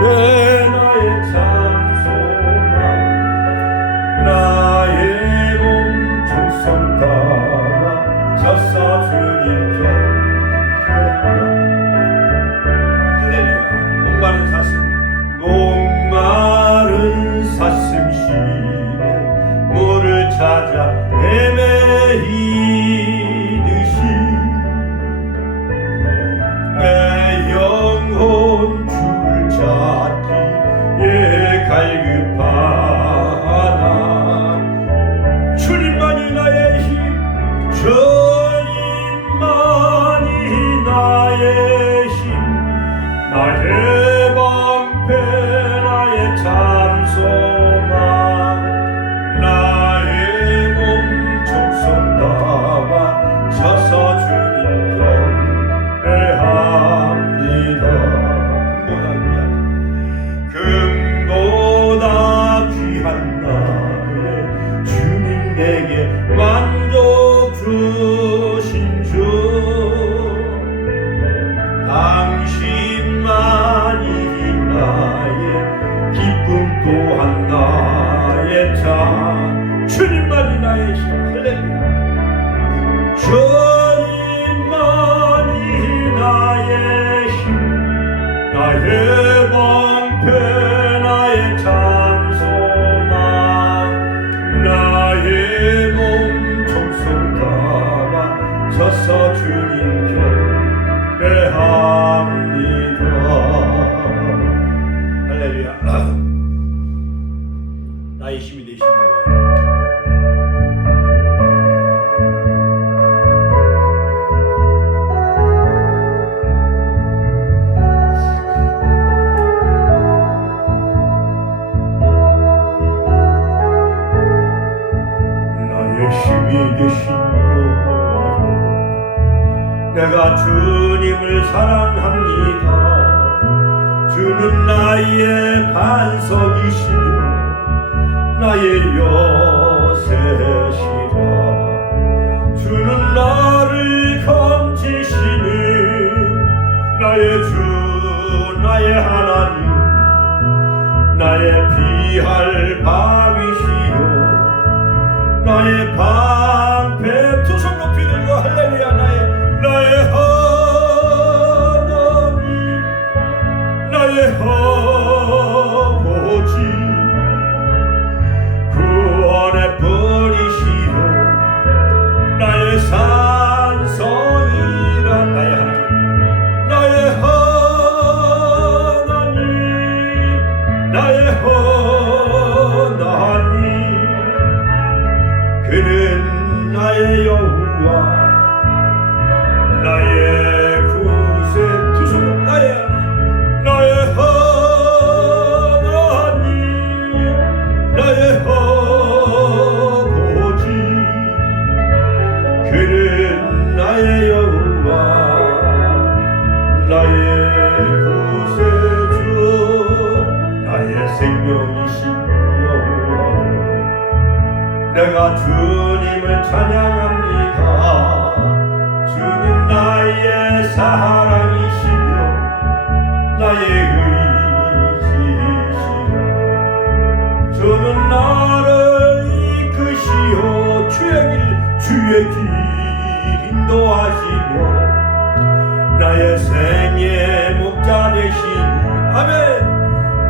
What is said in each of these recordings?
나의 참소만 나의 몸 충성 담아 졌사 주님 곁에 할렐루야. 목마른 사슴 시내 물을 찾아 헤매이듯이 내 영혼 주를 찾기에 갈급하나 주님만이 나의 힘 주님만이 나의 힘 나의 방패 나의 참소망 나의 몸 충성 담아 서서 주님 경배합니다. 금보다 귀한 나의 주님 내게 만족 주신 주 당신만이 나의 기쁨 또한 나의 자 주님만이 나의 힘 할렐루야. 주님만이 나의 힘 나의 방패 나의 참소망 나의 몸 충성 담아 서서 주님 경배합니다. 할렐루야. 나의 힘이 되신다고 힘이 되시며 내가 주님을 사랑합니다. 주는 나의 반석이시며 나의 요새시라. 주는 나를 건지시니 나의 주 나의 하나님 나의 피할 바위시요 나의 방패. 두 손 높이 들고 할렐루야. 나의 하나님 나의 아버지 구원의 분이시여 나의 산성이라. 나의 하나님 나의 하나님 그는 나의 여호와 나의 구세. 두 손 나의 하나님 나의 아버지 그는 나의 여호와 나의 구세주 나의 생명이시여 내가 주님을 찬양합니다. 주는 나의 사랑이시며 나의 의지시라. 주는 나를 이끄시어 주의 길 인도하시며 나의 생의 목자 되시니 아멘.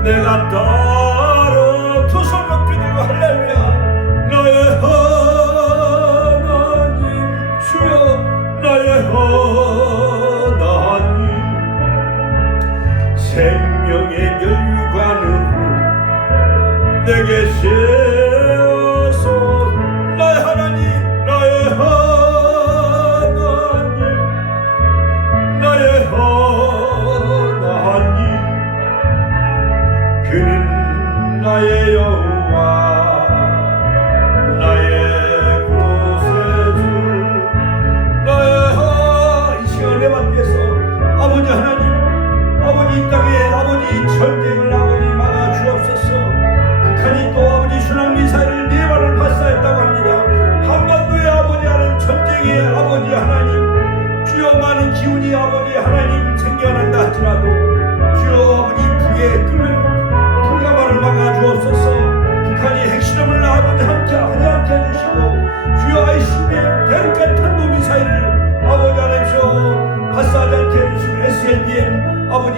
내가 따라 두 손 높이 들고 할렐루야. 나의 하나님 주여 나의 하나님 생명의 멸류관으로 내게 세워서 나의 하나님 나의 하나님 나의 하나님 그는 나의 여호와 나의 구세주 나의 이 시간 내 밖에서 아버지 하나님 아버지 이 땅에 아버지 전쟁을 아버지 막아 주옵소서. 북한이 또 아버지 순항미사일을 4발을 발사했다고 합니다. 한반도에 아버지 하는 전쟁에 아버지 하나님 주여 많은 기운이 아버지 하나님 생겨난다 할지라도 주여 아버지 북에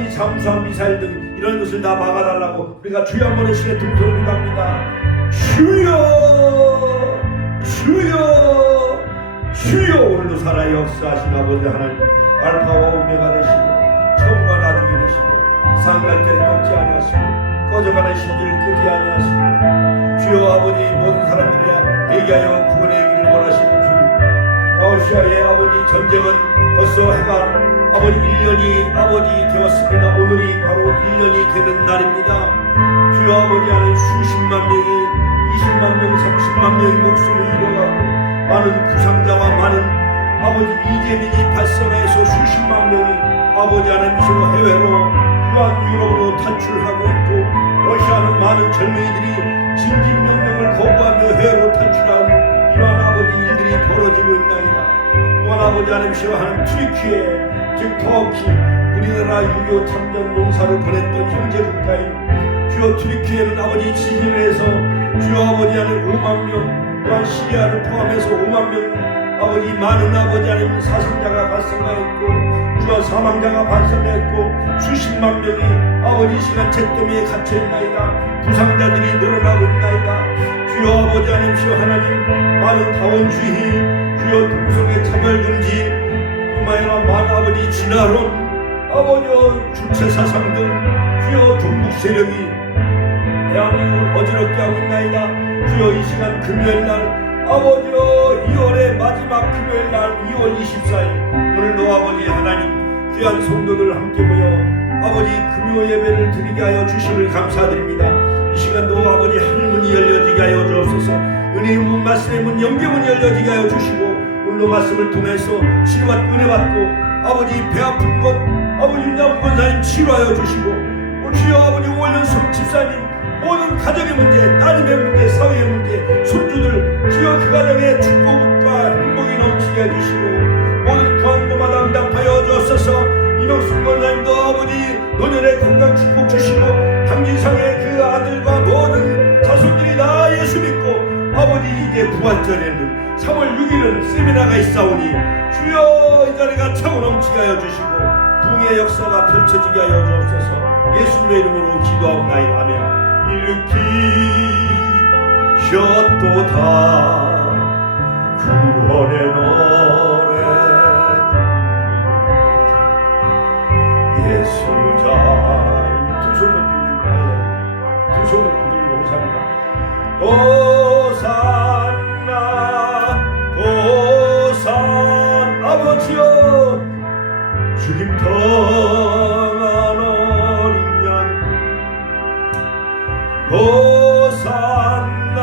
아버지 잠수함 미사일 등 이런 것을 다 막아달라고 우리가 주여 한번 외치며 동서를 갑니다. 주여 주여 주여. 오늘도 살아 역사하신 아버지 하나님, 알파와 오메가 되시며 처음과 나중에 되시며 상갈 때를 꺾지 아니하시고 꺼져가는 심지를 끄지 아니하시고 주여 아버지 모든 사람들이야 회개하여 구원의 길을 원하시는 주님, 러시아의 아버지 전쟁은 벌써 해가 아버지 1년이 아버지 되었습니다. 오늘이 바로 1년이 되는 날입니다. 주여 아버지 안에 수십만 명이 20만 명 30만 명의 목숨을 잃어가고 많은 부상자와 많은 아버지 이재민이 발생해서 수십만 명이 아버지 하나님께서 해외로 또한 유럽으로 탈출하고 있고 러시아는 많은 젊은이들이 진진명령을 거부하며 해외로 탈출하는 이러한 아버지 일들이 벌어지고 있나이다. 또한 아버지 하나님께서 하는 튀르키예 즉 터키 우리나라 6.25 참전 용사를 보냈던 형제 국가인 주여 튀르키예는 아버지 지진을 해서 주여 아버지 하나님 5만 명 또한 시리아를 포함해서 5만 명 아버지 많은 아버지 하나님 사상자가 발생하였고 주여 사망자가 발생했고 수십만 명이 아버지 시간 잿더미에 갇혀있나이다. 부상자들이 늘어나고 있나이다. 주여 아버지 하나님시여 하나님 많은 다원주의 주여 동성애 차별금지 뿐만 아니라 많은 아버지 진화론 아버지 주체사상 등 주여 종북 세력이 대한민국을 어지럽게 하고 있나이다. 주여 이 시간 금요일날 아버지여 2월의 마지막 금요일날 2월 24일 오늘도 아버지 하나님 귀한 성도들 함께 모여 아버지 금요 예배를 드리게 하여 주심을 감사드립니다. 이 시간도 아버지 하늘문이 열려지게 하여 주옵소서. 은혜의 문 말씀의 문 영계문이 열려지게 하여 주시고 오늘도 말씀을 통해서 치료받고 은혜받고 아버지 배 아픈 것 아버지 윤양훈 권사님 치료하여 주시고 주여 아버지 오연석 집사님 모든 가정의 문제, 따님의 문제, 사회의 문제, 손주들 주여 그 가정에 축복과 행복이 넘치게 해주시고 모든 구한도마다 응답하여 주옵소서. 이명순 권사님도 아버지 노년의 건강 축복 주시고 당진상의 그 아들과 모든 자손들이 다 예수 믿고 아버지 이제 부활절에는 3월 6일은 세미나가 있사오니 주여 이 자리가 차고 넘치게 하여 주시고 부흥의 역사가 펼쳐지게 하여 주옵소서. 예수님의 이름으로 기도하옵나이다. 아멘. 일으키셨도다 구원의 노래 예수자 두 손 높이 들고 두 손 높이 들고 호산나 호산 아버지여 주님 통한 어린 양 호산나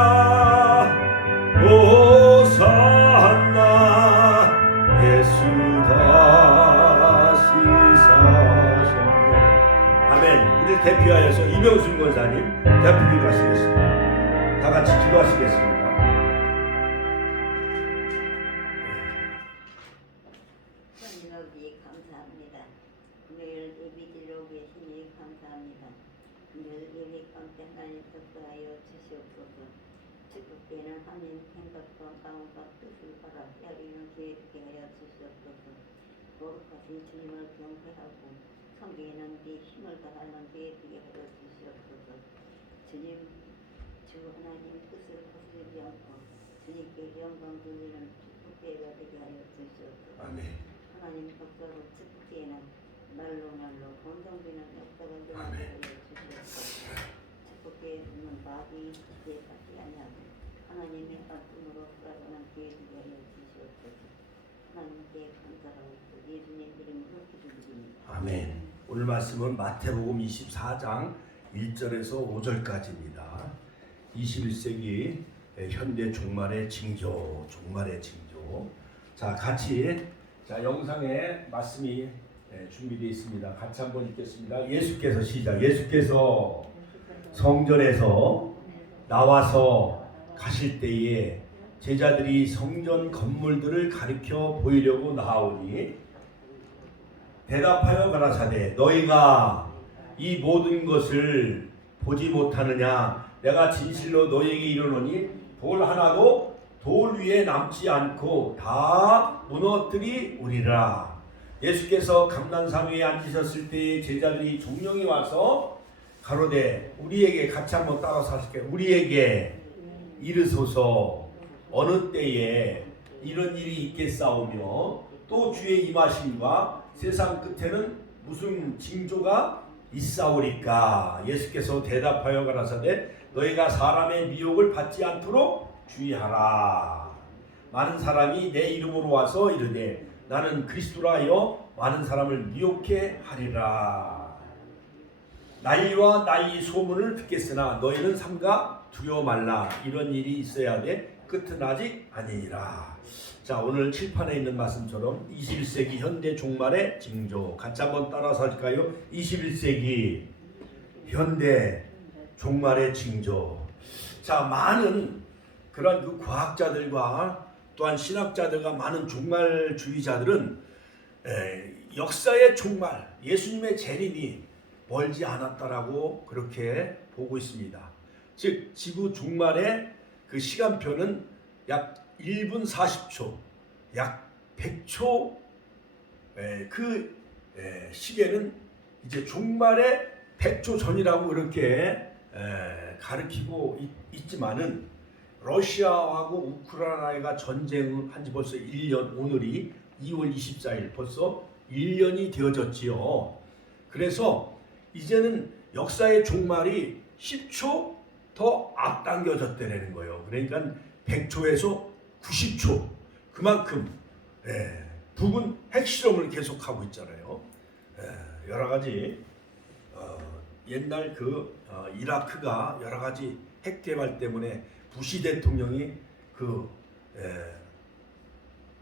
호산나 예수 다시 사셨네. 아멘. 우리를 대표하여서 이명순 권사님 대표 기도하시겠습니다. 다 같이 기도하시겠습니다. 하나님 감사합니다. 금요일 예배 드리러 계시니 감사합니다. 금요일 예배 가운데 하나님 역사하여 주시옵소서. 축복되는 하나님 생각과 마음과 뜻을 받아 이루는 기회 되게 하여 주시옵소서. 거룩하신 주님을 경배하고 섬기는 데 힘을 다하는 기회 되게 하여 주시옵소서. 주님 주 하나님 뜻을 거스르지 않고 주님께 영광 돌리는 축복되가 되게 하여 주시옵소서. 아멘. 하나님 역사로 축복되는 말로 건성되는 역사가 일어나게 주시옵소서. 축복되는 마귀 기대에 받지 아니하고 하나님의 말씀으로 살아가는 기회 되게 하여 주시옵소서. 하나님께 감사하고 예수님 이름으로 기도드립니다. 아멘. 오늘 말씀은 마태복음 24장 1절에서 5절까지입니다. 21세기 현대 종말의 징조, 종말의 징조. 자, 같이 영상에 말씀이 준비되어 있습니다. 같이 한번 읽겠습니다. 예수께서 시작. 예수께서 성전에서 나와서 가실 때에 제자들이 성전 건물들을 가리켜 보이려고 나오니 대답하여 가라사대 너희가 이 모든 것을 보지 못하느냐. 내가 진실로 너희에게 이르노니 돌 하나도 돌 위에 남지 않고 다 무너뜨리우리라. 예수께서 감난산 위에 앉으셨을 때 제자들이 종령이 와서 가로되 우리에게 같이 한번 따라서 하실게요. 우리에게 이르소서 어느 때에 이런 일이 있겠사오며 또 주의 임하심과 세상 끝에는 무슨 징조가 있사오리까. 예수께서 대답하여 가라사대 너희가 사람의 미혹을 받지 않도록 주의하라. 많은 사람이 내 이름으로 와서 이르되 나는 그리스도라 하여 많은 사람을 미혹해 하리라. 난리와 난리 소문을 듣겠으나 너희는 삼가 두려워 말라. 이런 일이 있어야 돼. 끝은 아직 아니니라. 자, 오늘 칠판에 있는 말씀처럼 21세기 현대 종말의 징조 같이 한번 따라서 할까요? 21세기 현대 종말의 징조. 자, 많은 그런 그 과학자들과 또한 신학자들과 많은 종말주의자들은 역사의 종말, 예수님의 재림이 멀지 않았다라고 그렇게 보고 있습니다. 즉 지구 종말의 그 시간표는 약 1분 40초, 약 100초 그 시계는 이제 종말의 100초 전이라고 그렇게 가르치고 있지만은 러시아하고 우크라이나가 전쟁한 지 벌써 1년, 오늘이 2월 24일 벌써 1년이 되어졌지요. 그래서 이제는 역사의 종말이 10초 더 앞당겨졌다는 거예요. 그러니까 100초에서 90초 그만큼 북은 핵실험을 계속하고 있잖아요. 여러 가지 옛날 그 이라크가 여러 가지 핵 개발 때문에 부시 대통령이 그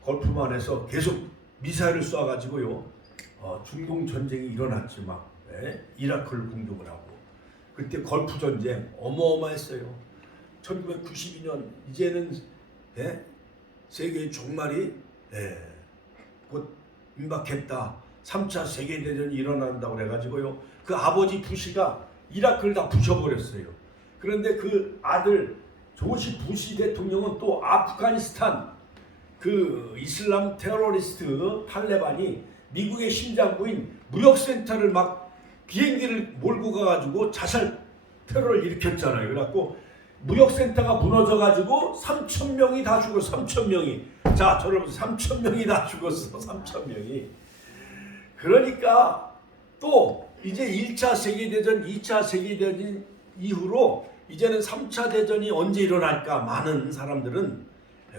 걸프만에서 계속 미사일을 쏴가지고요 중동 전쟁이 일어났지 막 이라크를 공격을 하고 그때 걸프 전쟁 어마어마했어요. 1992년 이제는 세계의 종말이 곧 임박했다. 3차 세계대전이 일어난다고 그래가지고요 그 아버지 부시가 이라크를 다 부셔버렸어요. 그런데 그 아들 조지 부시 대통령은 또 아프가니스탄 그 이슬람 테러리스트 탈레반이 미국의 심장부인 무역센터를 막 비행기를 몰고 가가지고 자살 테러를 일으켰잖아요. 그래갖고 무역센터가 무너져가지고 3,000명이 다 죽었어. 3,000명이. 자, 여러분 3,000명이 다 죽었어. 3,000명이. 그러니까 또 이제 1차 세계대전, 2차 세계대전 이후로 이제는 3차 대전이 언제 일어날까 많은 사람들은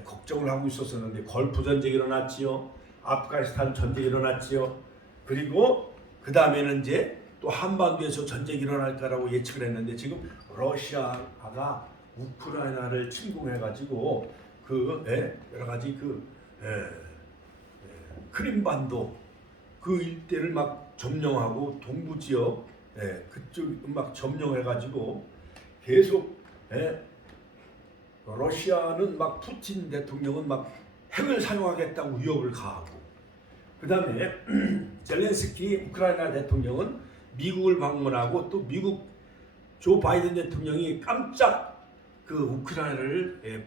걱정을 하고 있었었는데 걸프 전쟁이 일어났지요. 아프가니스탄 전쟁이 일어났지요. 그리고 그 다음에는 이제 또 한반도에서 전쟁이 일어날까라고 예측을 했는데 지금 러시아가 우크라이나를 침공해가지고 그 여러 가지 그 크림반도 그 일대를 막 점령하고 동부 지역 그쪽 막 점령해가지고 계속 러시아는 막 푸틴 대통령은 막 핵을 사용하겠다고 위협을 가하고 그 다음에 젤렌스키 우크라이나 대통령은 미국을 방문하고 또 미국 조 바이든 대통령이 깜짝 그 우크라이나를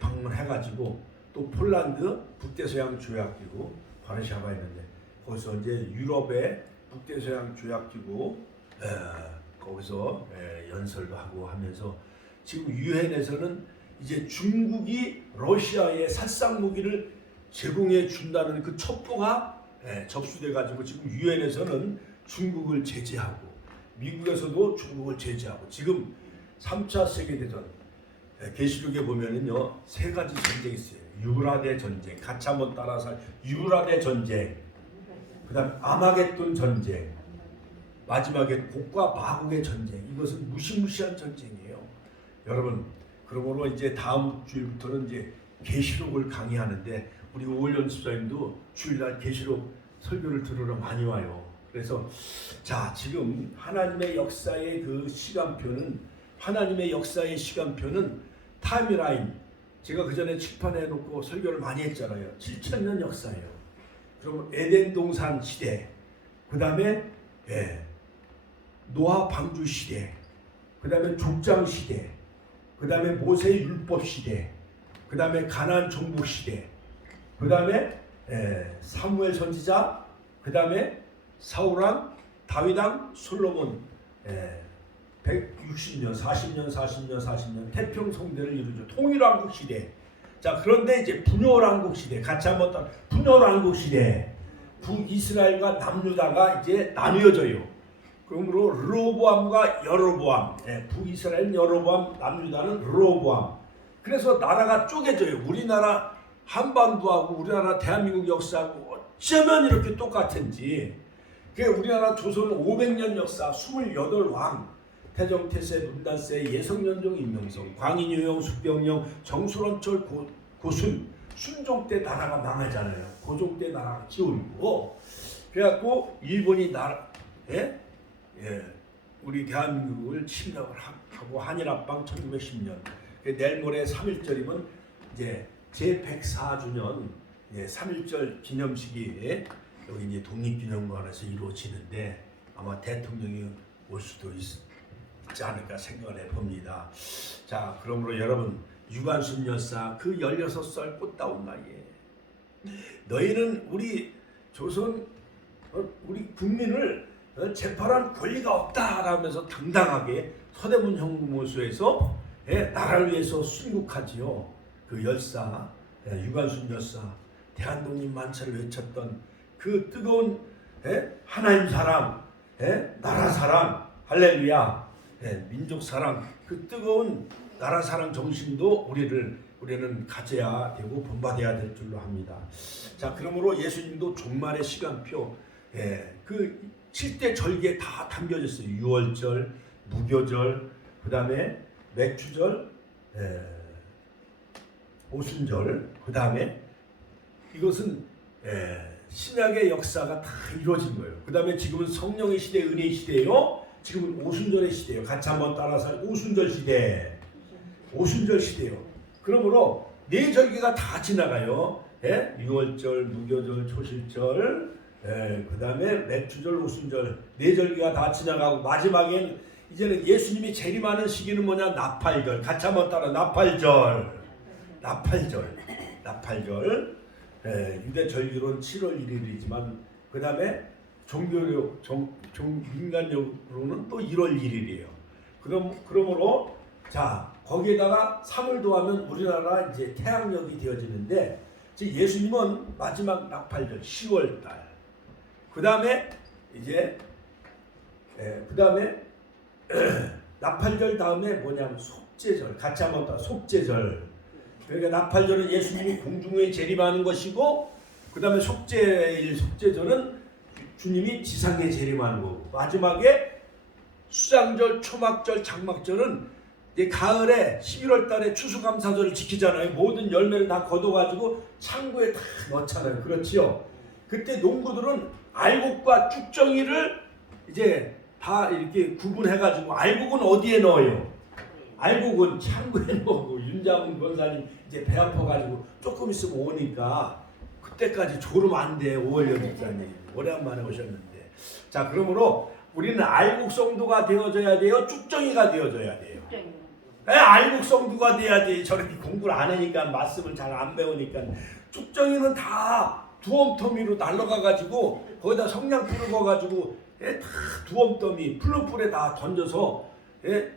방문해가지고 또 폴란드 북대서양 조약기구 바르샤바에 있는데 거기서 이제 유럽의 북대서양 조약기구 거기서 연설도 하고 하면서 지금 유엔에서는 이제 중국이 러시아에 살상 무기를 제공해 준다는 그 첩보가 접수돼 가지고 지금 유엔에서는 중국을 제재하고 미국에서도 중국을 제재하고 지금 3차 세계대전 계시록에 보면은요 3가지 전쟁이 있어요. 유라데 전쟁 같이 한번 따라서 유라데 전쟁 그 다음 아마겟돈 전쟁 마지막에 곡과 마곡의 전쟁. 이것은 무시무시한 전쟁이에요. 여러분 그러므로 이제 다음 주일부터는 이제 계시록을 강의하는데 우리 오일연 집사님도 주일날 계시록 설교를 들으러 많이 와요. 그래서 자 지금 하나님의 역사의 그 시간표는 타임라인 제가 그 전에 칠판에 놓고 설교를 많이 했잖아요. 7,000년 역사예요. 그럼 에덴 동산 시대, 그 다음에 노아 방주 시대, 그 다음에 족장 시대, 그 다음에 모세 율법 시대, 그 다음에 가나안 정복 시대, 그 다음에 사무엘 선지자, 그 다음에 사울왕, 다윗왕, 솔로몬 160년, 40년 태평성대를 이루죠. 통일왕국 시대. 자, 그런데 이제 분열왕국 시대, 같이 한번 따라 분열왕국 시대. 북이스라엘과 남유다가 이제 나뉘어져요. 그러므로 르호보암과 여로보암, 북이스라엘은 여로보암, 남유다는 르호보암. 그래서 나라가 쪼개져요. 우리나라 한반도하고 우리나라 대한민국 역사하고 어쩌면 이렇게 똑같은지. 우리나라 조선 500년 역사 28왕, 태정태세, 문단세, 예성연종, 임명성, 광인유영, 숙병령, 정술원철, 고순, 순종 때 나라가 망하잖아요. 고종 때 나라가 기울고, 그래갖고 일본이 우리 대한민국을 침략을 하고 한일합방 1910년. 내일 모레 3.1절이면 이제 제104주년 3.1절 기념식이 여기 이제 독립기념관에서 이루어지는데 아마 대통령이 올 수도 있지 않을까 생각을 해봅니다. 자, 그러므로 여러분, 유관순 여사 그 16살 꽃다운 나이에 너희는 우리 조선 우리 국민을 재판할 권리가 없다라면서 당당하게 서대문 형무소에서 나라를 위해서 순국하지요. 그 열사 유관순 여사 대한독립 만세를 외쳤던 그 뜨거운 하나님 사랑, 나라 사랑, 할렐루야, 민족 사랑, 그 뜨거운 나라 사랑 정신도 우리는 가져야 되고 본받아야 될 줄로 합니다. 자, 그러므로 예수님도 종말의 시간표, 그 7대 절기에 다 담겨졌어요. 유월절, 무교절, 그 다음에 맥주절, 오순절, 그 다음에 이것은 신약의 역사가 다 이루어진 거예요. 그 다음에 지금은 성령의 시대, 은혜의 시대예요. 지금은 오순절의 시대예요. 같이 한번 따라서 오순절 시대, 오순절 시대요. 그러므로 네 절기가 다 지나가요. 유월절, 무교절, 초실절, 그 다음에 맥주절, 오순절, 네 절기가 다 지나가고 마지막엔 이제는 예수님이 재림하는 시기는 뭐냐? 나팔절. 같이 한번 따라 나팔절. 나팔절. 유대 절기로는 7월 1일이지만 그 다음에 종교력, 민간적으로는 또 1월 1일이에요. 그러므로 자, 거기에다가 3을 더하면 우리나라 이제 태양력이 되어지는데, 예수님은 마지막 나팔절 10월달. 그 다음에 이제 그 다음에 나팔절 다음에 뭐냐면 속죄절. 같이 한번 더 속죄절. 그러니까 나팔절은 예수님이 공중에 재림하는 것이고, 그 다음에 속죄절은 주님이 지상에 재림하는 거고, 마지막에 수장절, 초막절, 장막절은 이제 가을에 11월 달에 추수감사절을 지키잖아요. 모든 열매를 다 걷어가지고 창고에 다 넣잖아요. 그렇지요? 그때 농부들은 알곡과 쭉정이를 이제 다 이렇게 구분해가지고, 알곡은 어디에 넣어요? 알곡은 창고에 넣고, 윤자문 권사님 이제 배 아파가지고 조금 있으면 오니까 그때까지 졸으면 안 돼. 5월 여기까지 오랜만에 오셨는데. 자, 그러므로 우리는 알곡 성도가 되어져야 돼요? 쭉정이가 되어져야 돼요? 알곡 성도가 돼야 돼. 저렇게 공부를 안 하니까, 말씀을 잘 안 배우니까. 쭉정이는 다 두엄터미로 날라가가지고 거기다 성냥 뿌려가지고 다 두엄터미 플루풀에 다 던져서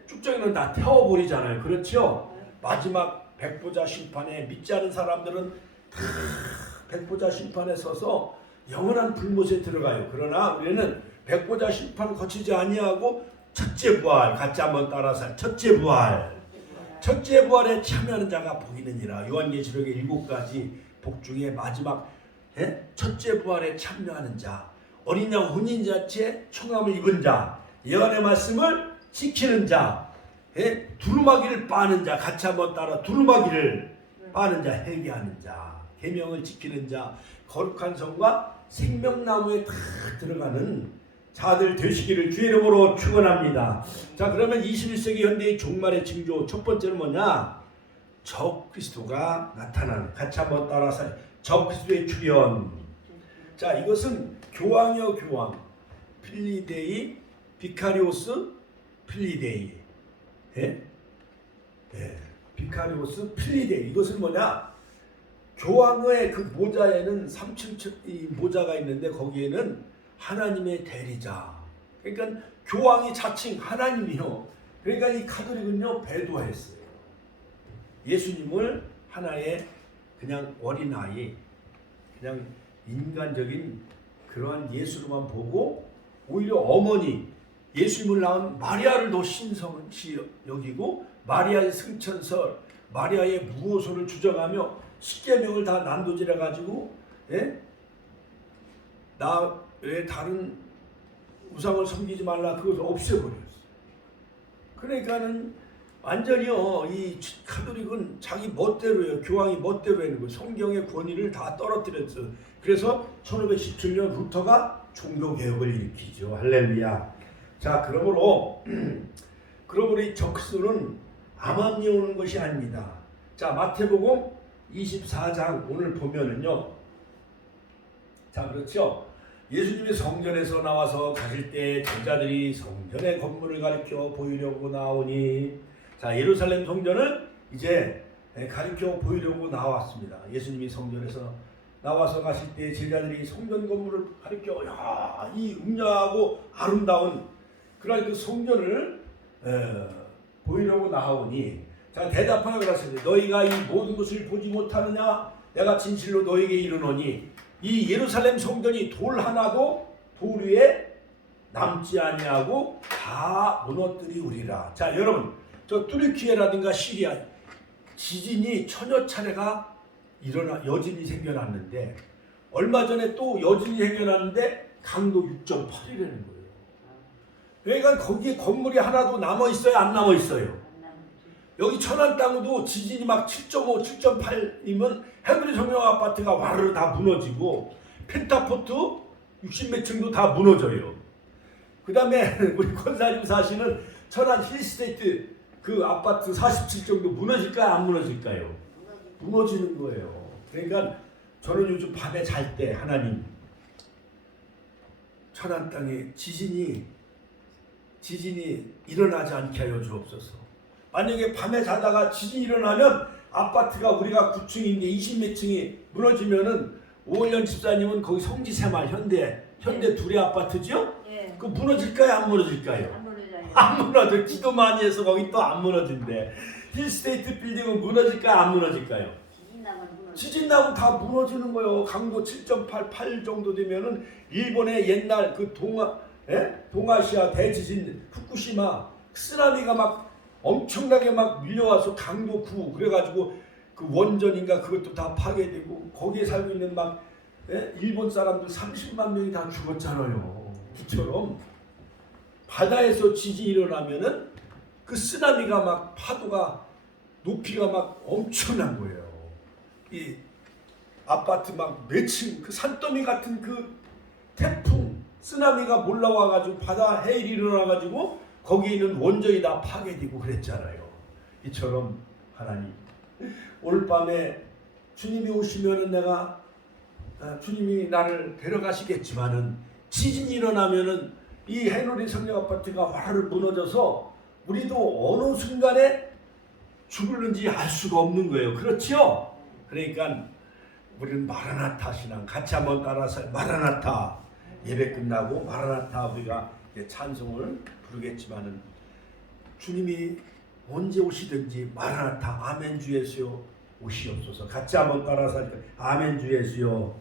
쭉정이는 다 태워버리잖아요. 그렇죠? 마지막 백보자 심판에 믿지 않은 사람들은 다 백보자 심판에 서서 영원한 불못에 들어가요. 그러나 우리는 백보자 심판 거치지 아니하고 첫째 부활, 같이 한번 따라서 첫째 부활. 첫째 부활에 참여하는 자가 복이 있느니라. 요한계시록의 7가지 복 중에 마지막 첫째 부활에 참여하는 자, 어린 양 혼인잔치에 청함을 입은 자, 예언의 말씀을 지키는 자, 두루마기를 빠는 자, 같이 한번 따라 두루마기를 빠는 자, 회개하는 자, 계명을 지키는 자, 거룩한 성과 생명나무에 다 들어가는 자들 되시기를 주의 이름으로 축원합니다. 자, 그러면 21세기 현대의 종말의 징조 첫 번째는 뭐냐? 적그리스도가 나타나는. 같이 한번 따라서 적그리스도의 출현. 자, 이것은 교황이요 교황. 필리데이, 비카리오스, 필리데이. 비카리오스, 필리데이. 이것은 뭐냐? 교황의 그 모자에는 3층 이 모자가 있는데 거기에는 하나님의 대리자. 그러니까 교황이 자칭 하나님이요. 그러니까 이 가톨릭은요 배도했어요. 예수님을 하나의 그냥 어린아이, 그냥 인간적인 그러한 예수로만 보고 오히려 어머니 예수님을 낳은 마리아를 더 신성시 여기고 마리아의 승천설, 마리아의 무호소를 주장하며 십계명을 다 난도질해 가지고 나 외에 다른 우상을 섬기지 말라 그것을 없애버렸어요. 그러니까는 완전히요 이 가톨릭은 자기 멋대로예요. 교황이 멋대로 하는 거예요. 성경의 권위를 다 떨어뜨렸어요. 그래서 1517년 루터가 종교개혁을 일으키죠. 할렐루야. 자 그러므로 이 적그리스도는 암암리 오는 것이 아닙니다. 자 마태복음 24장 오늘 보면은요. 자 그렇죠. 예수님이 성전에서 나와서 가실 때 제자들이 성전의 건물을 가리켜 보이려고 나오니 자 예루살렘 성전을 이제 가리켜 보이려고 나왔습니다. 예수님이 성전에서 나와서 가실 때 제자들이 성전 건물을 가리켜 이 웅장하고 아름다운 그런 그 성전을 보이려고 나오니 자 대답하여 그랬습니다. 너희가 이 모든 것을 보지 못하느냐 내가 진실로 너희에게 이르노니 이 예루살렘 성전이 돌 하나도 돌 위에 남지 아니하고 다 무너뜨리우리라. 자 여러분 저 뚜르키예라든가 시리아 지진이 천여 차례가 여진이 생겨났는데 얼마 전에 또 여진이 생겨났는데 강도 6.8이라는 거예요. 그러니까 거기에 건물이 하나도 남아 있어요, 안 남아 있어요? 여기 천안 땅도 지진이 막 7.5, 7.8이면 헤브리 성령 아파트가 와르르 다 무너지고 펜타포트 60몇 층도 다 무너져요. 그 다음에 우리 권사님 사시는 천안 힐스테이트 그 아파트 47정도 무너질까요? 안 무너질까요? 무너지는 거예요. 그러니까 저는 요즘 밤에 잘 때 하나님 천안 땅에 지진이 일어나지 않게 하여 주옵소서. 만약에 밤에 자다가 지진이 일어나면 아파트가 우리가 9층인데 20몇 층이 무너지면은 오월련 집사님은 거기 성지새마을 현대 둘의 아파트죠? 예. 그 무너질까요? 안 무너질까요? 안 무너져요. 안 무너져. 기도 많이 해서 거기 또 안 무너진대. 힐스테이트 빌딩은 무너질까요? 안 무너질까요? 지진 나면 다 무너지는 거예요. 강도 7.8, 8 정도 되면은 일본의 옛날 그 동아시아 대지진 후쿠시마 쓰나미가 막 엄청나게 막 밀려와서 강도 9 그래가지고 그 원전인가 그것도 다 파괴되고 거기에 살고 있는 막 일본 사람들 30만 명이 다 죽었잖아요. 이처럼 바다에서 지진이 일어나면은 그 쓰나미가 막 파도가 높이가 막 엄청난 거예요. 이 아파트 막 몇 층 그 산더미 같은 그 태풍 쓰나미가 몰라와가지고 바다 해일이 일어나가지고 거기에 있는 원전이 다 파괴되고 그랬잖아요. 이처럼 하나님 오늘 밤에 주님이 오시면은 내가 주님이 나를 데려가시겠지만은 지진이 일어나면은 이 헤노리 성령 아파트가 와르르 무너져서 우리도 어느 순간에 죽을는지 알 수가 없는 거예요. 그렇죠? 그러니까 우리는 마라나타 신앙 같이 한번 따라서 마라나타 예배 끝나고 마라나타 우리가 찬송을 부르겠지만은 주님이 언제 오시든지 마라나타 아멘 주 예수여 오시옵소서 같이 한번 따라서 하니까 아멘 주 예수여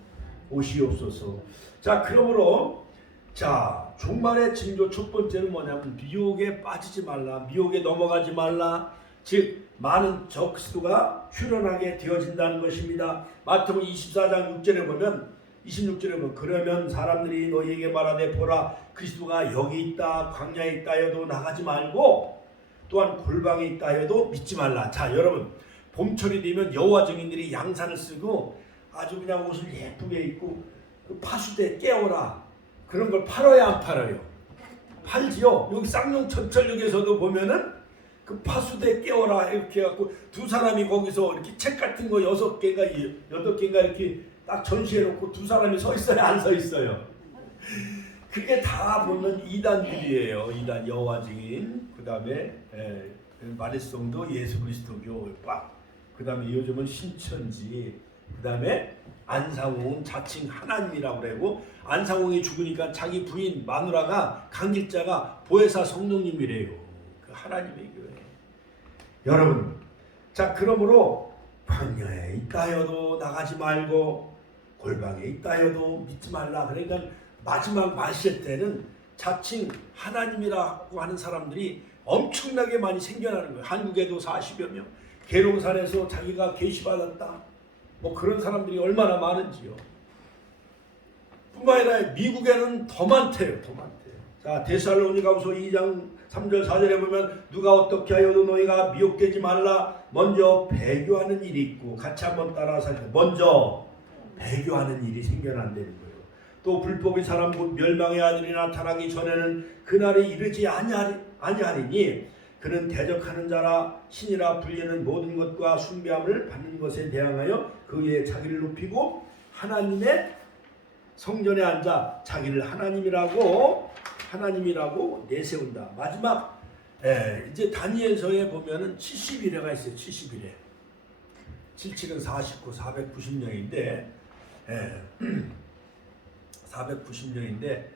오시옵소서. 자 그러므로 자 종말의 징조 첫 번째는 뭐냐면 미혹에 빠지지 말라 미혹에 넘어가지 말라 즉 많은 적그리스도가 출현하게 되어진다는 것입니다. 마태복음 24장 6절에 보면 26절에 보면 그러면 사람들이 너희에게 말하되 보라 그리스도가 여기 있다 광야에 있다 해도 나가지 말고 또한 골방에 있다 해도 믿지 말라. 자 여러분 봄철이 되면 여호와 증인들이 양산을 쓰고 아주 그냥 옷을 예쁘게 입고 그 파수대 깨워라 그런 걸 팔아야 안 팔아요? 팔지요. 여기 쌍용천철역에서도 보면은 그 파수대 깨워라 이렇게 해갖고 두 사람이 거기서 이렇게 책 같은 거 6개인가 8개인가 이렇게 딱 전시해놓고 두 사람이 서 있어요? 안 서 있어요? 그게 다 보면 이단들이에요. 이단 여호와 증인 그 다음에 마리송도 예수 그리스도교 그 다음에 요즘은 신천지 그 다음에 안상홍은 자칭 하나님이라고 그러고, 안상홍이 죽으니까 자기 부인 마누라가 강길자가 보혜사 성령님이래요. 그 하나님의 교회. 여러분, 자 그러므로 광야에 있다 하여도 나가지 말고 골방에 있다 하여도 믿지 말라. 그러니까 마지막 말세 때는 자칭 하나님이라고 하는 사람들이 엄청나게 많이 생겨나는 거예요. 한국에도 40여 명, 계룡산에서 자기가 계시받았다, 뭐 그런 사람들이 얼마나 많은지요. 뿐만 아니라 미국에는 더 많대요. 더 많대요. 자, 데살로니가후서 2장 3절 4절에 보면 누가 어떻게 하여도 너희가 미혹되지 말라. 먼저 배교하는 일이 있고, 같이 한번 따라서 먼저 배교하는 일이 생겨난다는 거예요. 또 불법의 사람 곧 멸망의 아들이 나타나기 전에는 그날이 이르지 아니하리니 그는 대적하는 자라 신이라 불리는 모든 것과 숭배함을 받는 것에 대항하여 그 위에 자기를 높이고 하나님의 성전에 앉아 자기를 하나님이라고 내세운다. 마지막 이제 다니엘서에 보면은 70일회가 있어요. 70일회. 77은 49, 490년인데 490년인데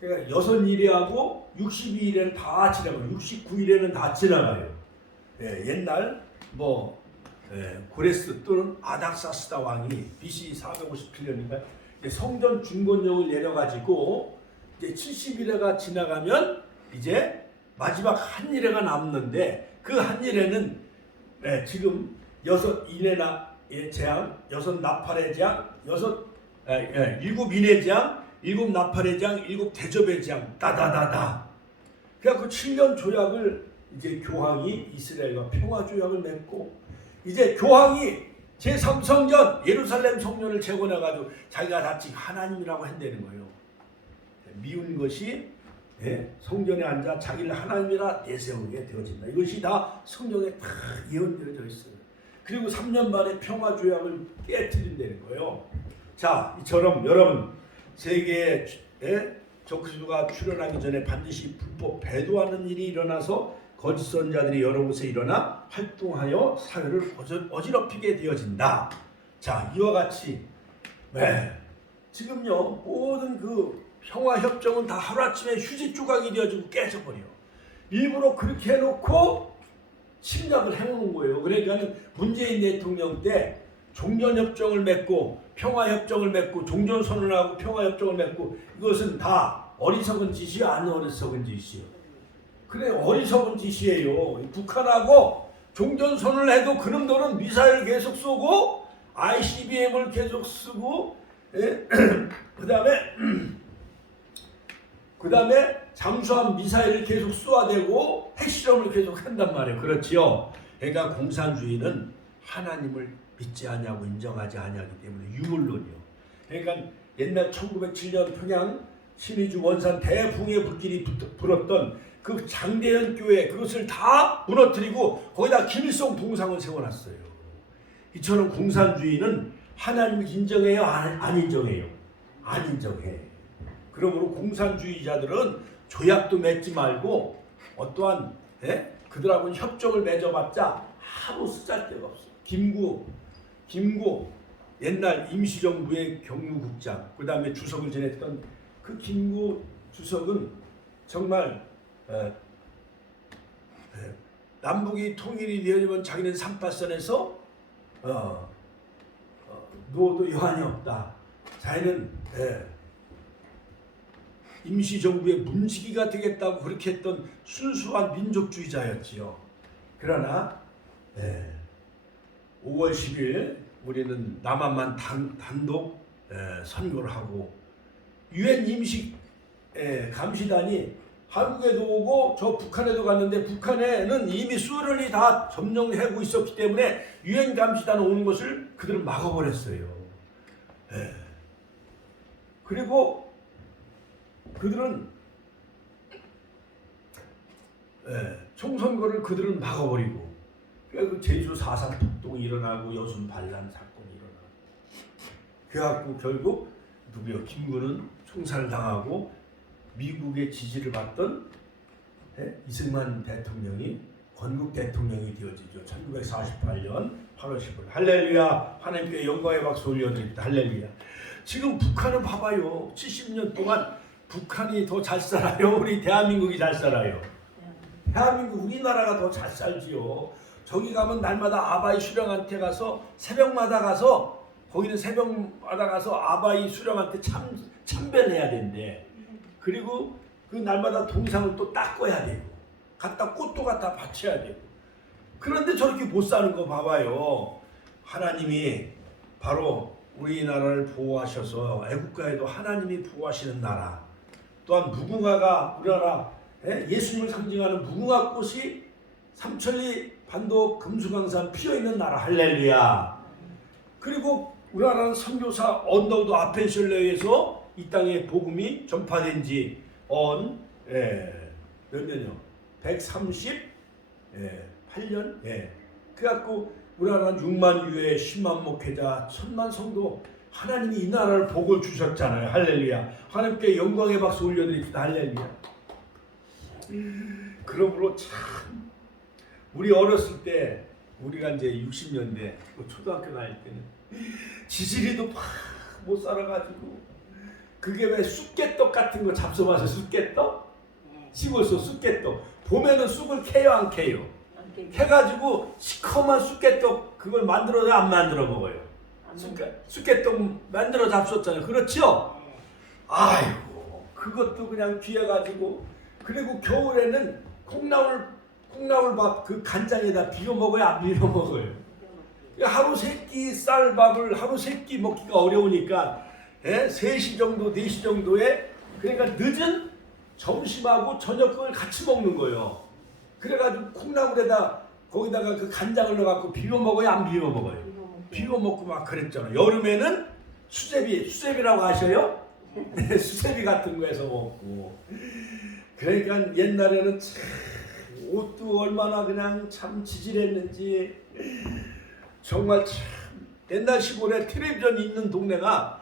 그러니까 6일하고 62일에는 다 지나가요. 69일에는 다 지나가요. 옛날 뭐 고레스 또는 아닥사스다 왕이 BC 457년인가 성전 중건령을 내려가지고 이제 70일회가 지나가면 이제 마지막 한 일회가 남는데, 그 한 일회는 지금 6인의 재앙, 6 나팔의 재앙, 7 인의 재앙, 7 나팔의 재앙, 7 대접의 재앙, 따다다다. 그래갖고 7년 조약을 이제 교황이 이스라엘과 평화 조약을 맺고, 이제 교황이 제3성전 예루살렘 성전을 재건해가지고 자기가 자칭 하나님이라고 한다는 거예요. 미운 것이 성전에 앉아 자기를 하나님이라 내세우게 되어진다. 이것이 다 성경에 다 예언되어져 있어요. 그리고 3년 만에 평화 조약을 깨뜨린다는 거예요. 자, 이처럼 여러분 세계에 적그리스도가 출현하기 전에 반드시 불법 배도하는 일이 일어나서 거짓 선자들이 여러 곳에 일어나 활동하여 사회를 어지럽히게 되어진다. 자, 이와 같이 지금요 모든 그 평화 협정은 다 하루아침에 휴지 조각이 되어지고 깨져버려. 일부러 그렇게 해놓고 침략을 해오는 거예요. 그러니까 문재인 대통령 때 종전협정을 맺고 평화협정을 맺고 종전선언하고 평화협정을 맺고, 이것은 다 어리석은 짓이요 안 어리석은 짓이요? 그래, 어리석은 짓이에요. 북한하고 종전선언을 해도 그놈들은 미사일 계속 쏘고 ICBM을 계속 쓰고 그 다음에 잠수함 미사일을 계속 쏘아대고 핵실험을 계속 한단 말이에요. 그렇지요. 그러니까 공산주의는 하나님을 믿지 않냐고 인정하지 않냐기 때문에 유물론이요. 그러니까 옛날 1907년 평양 신의주 원산 대붕의 불길이 불었던 그 장대현 교회, 그것을 다 무너뜨리고 거기다 김일성 동상을 세워놨어요. 이처럼 공산주의는 하나님을 인정해요? 안 인정해요? 안 인정해. 그러므로 공산주의자들은 조약도 맺지 말고 어떠한 그들하고는 협정을 맺어봤자 아무 쓰잘데가 없어. 김구 옛날 임시정부의 경무국장, 그 다음에 주석을 지냈던 그 김구 주석은 정말 남북이 통일이 되어지면 자기는 38선에서 누워도 여한이 없다. 자기는 임시정부의 문지기가 되겠다고 그렇게 했던 순수한 민족주의자였지요. 그러나 5월 10일 우리는 남한만 단독 선거를 하고 유엔 임시 감시단이 한국에도 오고 저 북한에도 갔는데, 북한에는 이미 소련이 다 점령하고 있었기 때문에 유엔 감시단 오는 것을 그들은 막아버렸어요. 그리고 그들은 총선거를 그들은 막아버리고, 그 제주 4.3 폭동이 일어나고 여순 반란 사건이 일어나고, 그래갖고 결국 누구요? 김구는 총살당하고 미국의 지지를 받던 이승만 대통령이 건국 대통령이 되어지죠. 1948년 8월 15일. 할렐루야. 하나님께 영광의 박수 올려드립니다. 할렐루야. 지금 북한은 봐봐요. 70년 동안 북한이 더 잘 살아요? 우리 대한민국이 잘 살아요? 대한민국 우리나라가 더 잘 살지요. 저기 가면 날마다 아바이 수령한테 가서 새벽마다 가서 거기는 새벽마다 가서 아바이 수령한테 참배해야 된대. 그리고 그 날마다 동상을 또 닦아야 되고 갖다 꽃도 갖다 바쳐야 되고. 그런데 저렇게 못 사는 거 봐봐요. 하나님이 바로 우리나라를 보호하셔서 애국가에도 하나님이 보호하시는 나라. 또한 무궁화가 우리나라 예수님을 상징하는 무궁화 꽃이 삼천리 반도 금수강산 피어있는 나라. 할렐루야. 그리고 우리나라는 선교사 언더우드 아펜셀러에서 이 땅에 복음이 전파된 지 몇 년이요? 138년? 그래갖고 우리나라는 6만 유해, 10만 목회자, 1000만 성도. 하나님이 이 나라를 복을 주셨잖아요. 할렐루야. 하나님께 영광의 박수 올려드립니다. 할렐루야. 그러므로 참 우리 어렸을 때 우리가 이제 60년대 초등학교 다닐 때는 지질이도 막 못 살아가지고 그게 왜 쑥개떡 같은 거 잡숴봐서 쑥개떡? 시골서 쑥개떡. 봄에는 쑥을 캐요 안 캐요? 해가지고 시커먼 쑥개떡 그걸 만들어도 안 만들어 먹어요. 쑥개떡 만들어 잡수었잖아요. 그렇죠? 아이고 그것도 그냥 귀해가지고. 그리고 겨울에는 콩나물밥 그 간장에다 비벼 먹어요 안 비벼 먹어요? 하루 세 끼 쌀밥을 하루 세 끼 먹기가 어려우니까 3시 정도 4시 정도에 그러니까 늦은 점심하고 저녁을 같이 먹는 거예요. 그래가지고 콩나물에다 거기다가 그 간장을 넣어갖고 비벼 먹어요 안 비벼 먹어요? 비벼 먹고 막 그랬잖아요. 여름에는 수제비라고 아셔요? 수제비 같은 거 해서 먹고. 그러니까 옛날에는 참 옷도 얼마나 그냥 참 지질했는지. 정말 참 옛날 시골에 텔레비전이 있는 동네가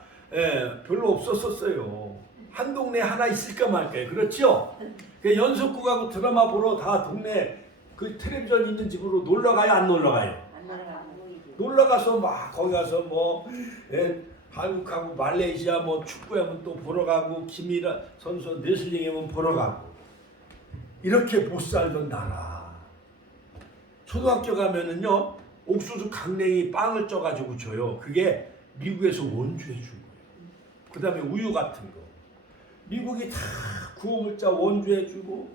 별로 없었어요. 한 동네 하나 있을까 말까요. 그렇죠? 연속국하고 드라마 보러 다 동네 그 텔레비전 있는 집으로 놀러 가요 안 놀러 가요? 놀러 가서 막 거기 가서 뭐 한국하고 말레이시아 뭐 축구하면 또 보러 가고 김일아 선수 레슬링 하면 보러 가고. 이렇게 못 살던 나라. 초등학교 가면은요 옥수수 강냉이 빵을 쪄가지고 줘요. 그게 미국에서 원주해 준 거예요. 그 다음에 우유 같은 거 미국이 다 구호물자 원주해 주고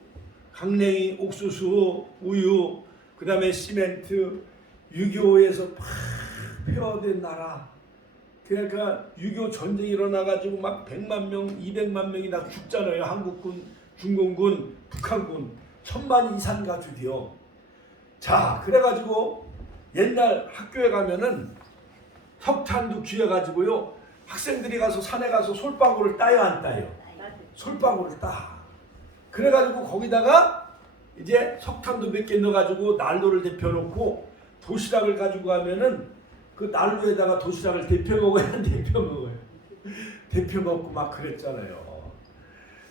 강냉이, 옥수수, 우유, 그 다음에 시멘트, 6.25에서 막 폐허된 나라. 그러니까 6.25 전쟁이 일어나가지고 막 100만 명, 200만 명이 다 죽잖아요. 한국군, 중공군, 북한군 1000만 이상 가족이요. 자, 그래가지고 옛날 학교에 가면은 석탄도 귀해가지고요. 학생들이 가서 산에 가서 솔방울을 따요 안 따요? 솔방울을 따. 그래가지고 거기다가 이제 석탄도 몇 개 넣어가지고 난로를 데펴놓고 도시락을 가지고 가면은 그 난로에다가 도시락을 데펴 먹어야 데펴 먹어요. 데펴 먹고 막 그랬잖아요.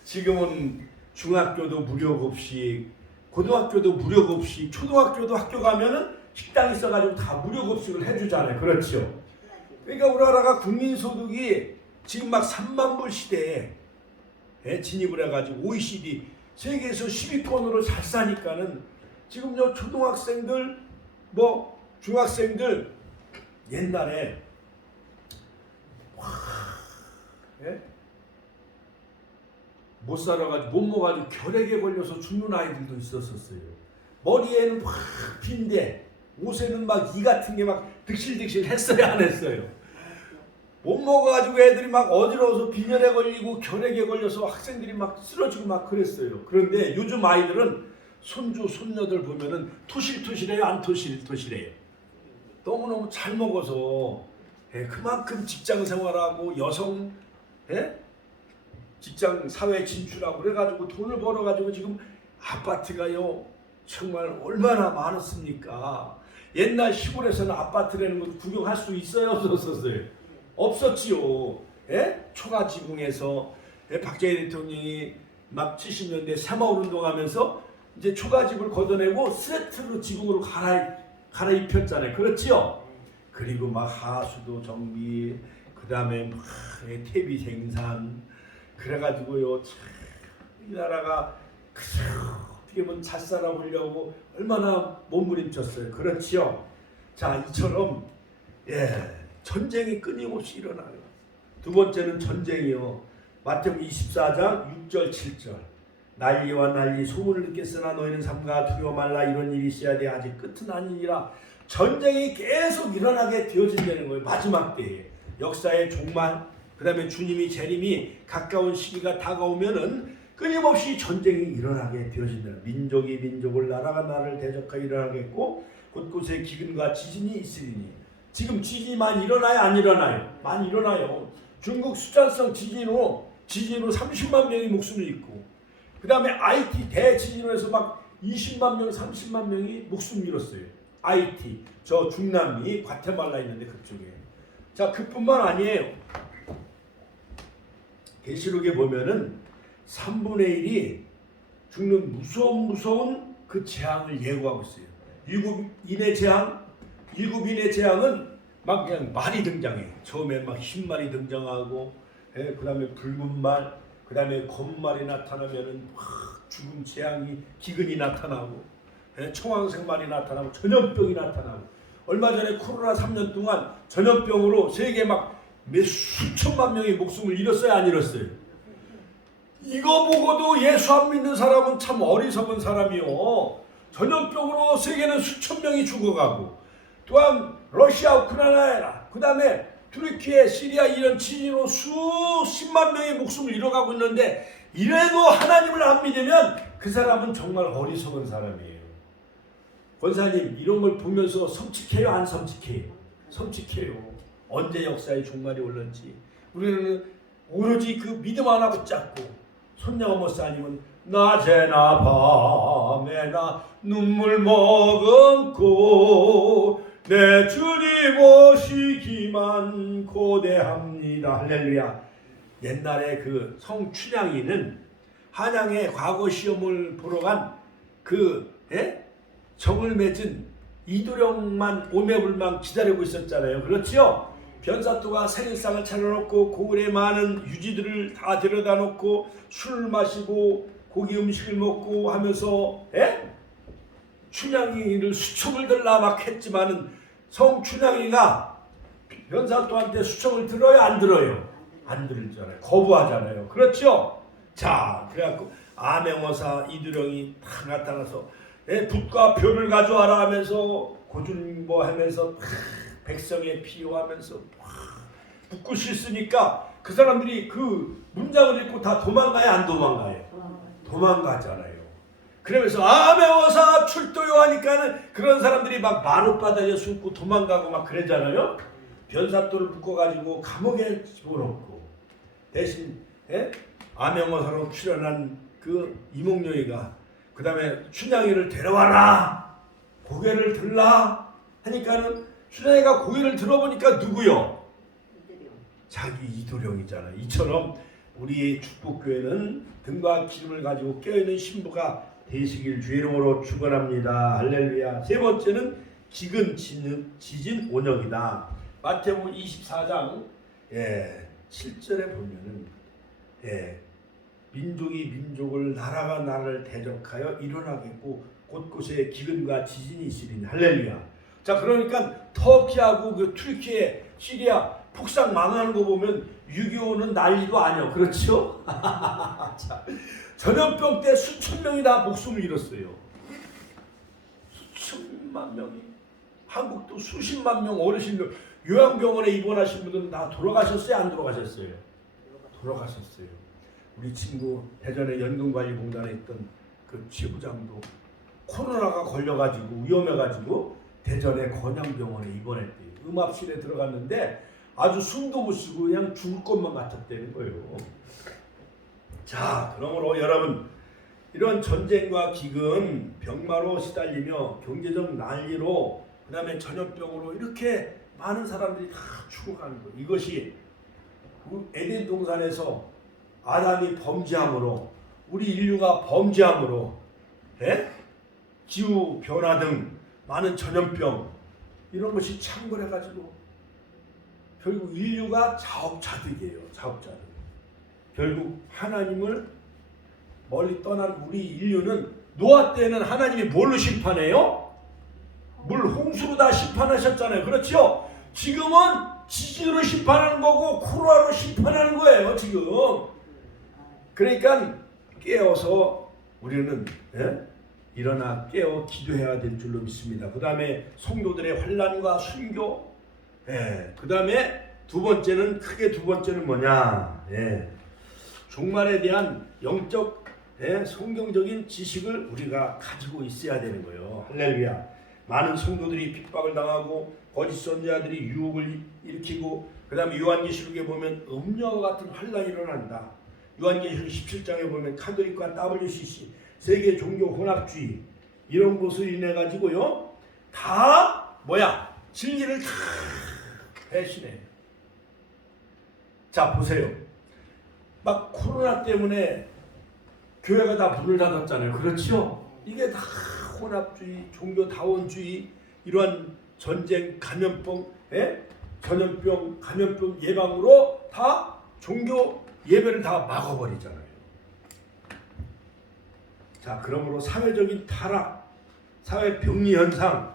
지금은 중학교도 무료급식, 고등학교도 무료급식, 초등학교도 학교 가면은 식당 있어가지고 다 무료급식을 해주잖아요. 그렇죠? 그러니까 우리나라가 국민소득이 지금 막 3만 불 시대에 진입을 해가지고 OECD 세계에서 10위권으로 잘 사니까는 지금 저 초등학생들 뭐 중학생들 옛날에 못 살아가지고 못 먹어가지고 결핵에 걸려서 죽는 아이들도 있었어요. 머리에는 막 빈데 옷에는 막 이 같은 게 막 득실득실 했어요 안 했어요? 못 먹어가지고 애들이 막 어지러워서 빈혈에 걸리고 결핵에 걸려서 학생들이 막 쓰러지고 막 그랬어요. 그런데 요즘 아이들은 손주 손녀들 보면은 토실토실해요 안 토실토실해요? 너무너무 잘 먹어서 그만큼 직장 생활하고 여성 직장 사회 진출하고 그래가지고 돈을 벌어가지고 지금 아파트가요 정말 얼마나 많았습니까? 옛날 시골에서는 아파트라는 거 구경할 수 있어요 없었어요? 없었지요. 초가 지붕에서 박정희 대통령이 막 70년대 새마을 운동하면서 이제 초가집을 걷어내고 스웨트로 지붕으로 갈아입혔잖아요. 그렇지요? 그리고 막 하수도 정비, 그 다음에 막 퇴비 생산, 그래가지고요, 참 이 나라가 어떻게 보면 잘 살아보려고 얼마나 몸부림쳤어요. 그렇지요? 자, 이처럼 전쟁이 끊임없이 일어나요. 두 번째는 전쟁이요. 마태복음 24장 6절 7절. 난리와 난리 소문을 듣겠으나 너희는 삼가 두려워 말라. 이런 일이 있어야 돼. 아직 끝은 아니니라. 전쟁이 계속 일어나게 되어진다는 거예요. 마지막 때에 역사의 종말, 그 다음에 주님이 재림이 가까운 시기가 다가오면은 끊임없이 전쟁이 일어나게 되어진다. 민족이 민족을, 나라가 나라를 대적하여 일어나겠고 곳곳에 기근과 지진이 있으리니. 지금 지진이 많이 일어나요? 안 일어나요? 많이 일어나요. 중국 수잔성 지진으로 30만 명이 목숨을 잃고, 그 다음에 IT 대지진으로 해서 막 20만 명, 30만 명이 목숨을 잃었어요. IT, 저 중남미, 과테말라 있는데 그쪽에. 자, 그뿐만 아니에요. 계시록에 보면은 3분의 1이 죽는 무서운 그 재앙을 예고하고 있어요. 일곱인의 재앙은 막 그냥 말이 등장해. 처음에 막 흰말이 등장하고, 그 다음에 붉은 말, 그 다음에 검은 말이 나타나면은 죽음 재앙이, 기근이 나타나고, 청황색 말이 나타나고, 전염병이 나타나고. 얼마 전에 코로나 3년 동안 전염병으로 세계 막 수천만 명이 목숨을 잃었어요, 안 잃었어요? 이거 보고도 예수 안 믿는 사람은 참 어리석은 사람이요. 전염병으로 세계는 수천 명이 죽어가고, 또한 러시아, 우크라이나, 그 다음에 투르키예, 시리아 이런 지진으로 수십만 명의 목숨을 잃어가고 있는데, 이래도 하나님을 안 믿으면 그 사람은 정말 어리석은 사람이에요. 권사님, 이런 걸 보면서 섬찟해요, 안 섬찟해요? 섬찟해요. 언제 역사의 종말이 올는지 우리는 오로지 그 믿음 하나 붙잡고, 손양호 목사님은 낮에나 밤에나 눈물 머금고 내 주님 오시기만 고대합니다. 할렐루야. 옛날에 그 성춘향이는 한양에 과거 시험을 보러 간 그 정을 맺은 이도령만 오매불망 기다리고 있었잖아요. 그렇지요? 변사또가 생일상을 차려놓고 고을에 많은 유지들을 다 데려다 놓고 술을 마시고 고기 음식을 먹고 하면서 춘향이를 수청을 들라 막 했지만은 성춘향이가 변사또한테 수청을 들어요, 안 들어요? 안 들잖아요. 거부하잖아요. 그렇죠? 자, 그래갖고 암행어사 이두령이 딱 나타나서 붓과 표를 가져와라 하면서 고준보하면서 백성의 피요하면서 붓고 씻으니까 그 사람들이 그 문장을 읽고 다 도망가요, 안 도망가요? 도망가잖아요. 그러면서 암행어사 출도요 하니까는 그런 사람들이 막 마룻바닥에 숨고 도망가고 막 그러잖아요. 변사또를 묶어가지고 감옥에 집어넣고, 대신 암행어사로 출연한 그 이몽룡이가 그 다음에 춘향이를 데려와라, 고개를 들라 하니까는 춘향이가 고개를 들어보니까 누구요? 자기 이도령이잖아요. 이처럼 우리 축복교회는 등과 기름을 가지고 깨어있는 신부가 되시길 주의 이름으로 축원합니다. 할렐루야. 세 번째는 기근 지진 온역이다. 마태복음 24장 7절에 보면은 민족이 민족을, 나라가 나라를 대적하여 일어나겠고 곳곳에 기근과 지진이 있으리니. 할렐루야. 자, 그러니까 터키하고 그 튀르키예, 시리아 폭삭 망하는 거 보면 6.25는 난리도 아니요. 그렇죠? 자, 전염병 때 수천 명이 다 목숨을 잃었어요. 수천만 명이. 한국도 수십만 명 어르신들 요양병원에 입원하신 분들은 다 돌아가셨어요, 안 돌아가셨어요? 돌아가셨어요. 우리 친구 대전에 연금관리공단에 있던 그 지부장도 코로나가 걸려가지고 위험해가지고 대전의 건양병원에 입원했대요. 음압실에 들어갔는데 아주 숨도 못 쉬고 그냥 죽을 것만 같았다는 거예요. 자, 그러므로 여러분, 이런 전쟁과 기근, 병마로 시달리며 경제적 난리로, 그 다음에 전염병으로 이렇게 많은 사람들이 다 죽어가는 거예요. 이것이 에덴 동산에서 아담이 범죄함으로, 우리 인류가 범죄함으로 기후 변화 등 많은 전염병 이런 것이 창궐해가지고 결국 인류가 자업자득이에요. 자업자득. 결국 하나님을 멀리 떠난 우리 인류는 노아 때는 하나님이 뭘로 심판해요? 물 홍수로 다 심판하셨잖아요. 그렇죠? 지금은 지진으로 심판하는 거고 코로나로 심판하는 거예요. 지금. 그러니까 깨어서 우리는 일어나 깨어 기도해야 될 줄로 믿습니다. 그 다음에 성도들의 환난과 순교. 그 다음에 두 번째는 뭐냐? 종말에 대한 영적 성경적인 지식을 우리가 가지고 있어야 되는 거예요. 할렐루야. 많은 성도들이 핍박을 당하고 거짓 선지자들이 유혹을 일으키고 그 다음에 요한계시록에 보면 음녀와 같은 환란이 일어난다. 요한계시록 17장에 보면 카톨릭과 WCC 세계 종교 혼합주의 이런 것으로 인해 가지고요 다 진리를 다 배신해요. 자 보세요. 막 코로나 때문에 교회가 다 문을 닫았잖아요. 그렇죠? 이게 다 혼합주의, 종교다원주의, 이러한 전쟁, 감염병 예방으로 다 종교 예배를 다 막아버리잖아요. 자, 그러므로 사회적인 타락, 사회 병리 현상,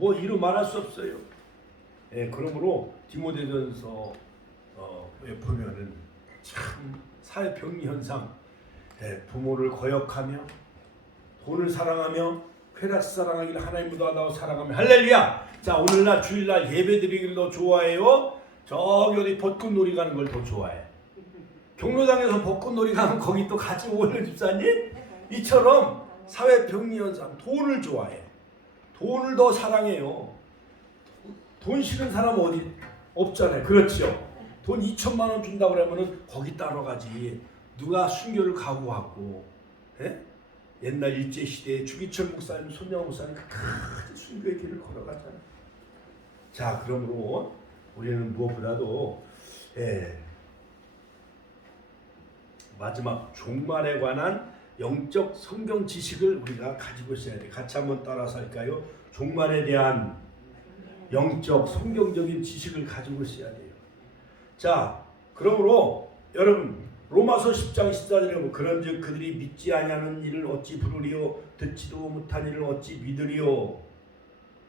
이루 말할 수 없어요. 그러므로 디모데전서 보면은 참 사회 병리 현상, 부모를 거역하며 돈을 사랑하며 쾌락스 사랑하기를 하나님보다 더 사랑하며 할렐루야. 자, 오늘날 주일날 예배드리기를 더 좋아해요? 저기 어디 벚꽃놀이 가는 걸 더 좋아해? 경로당에서 벚꽃놀이 가면 거기 또 같이 오는 집사님? 이처럼 사회 병리 현상, 돈을 좋아해. 돈을 더 사랑해요. 돈 싫은 사람 어디 없잖아요. 그렇죠? 돈 2천만 원 준다고 그러면은 거기 따로 가지. 누가 순교를 각오하고, 옛날 일제시대에 주기철 목사님, 손영호 목사님 끝까지 순교의 길을 걸어가잖아요. 자, 그러므로 우리는 무엇보다도 마지막 종말에 관한 영적 성경 지식을 우리가 가지고 있어야 돼. 같이 한번 따라서 할까요? 종말에 대한 영적 성경적인 지식을 가지고 있어야 돼요. 자, 그러므로 여러분 로마서 10장 14절에 보면 그런즉 그들이 믿지 아니하는 일을 어찌 부르리요 듣지도 못한 일을 어찌 믿으리요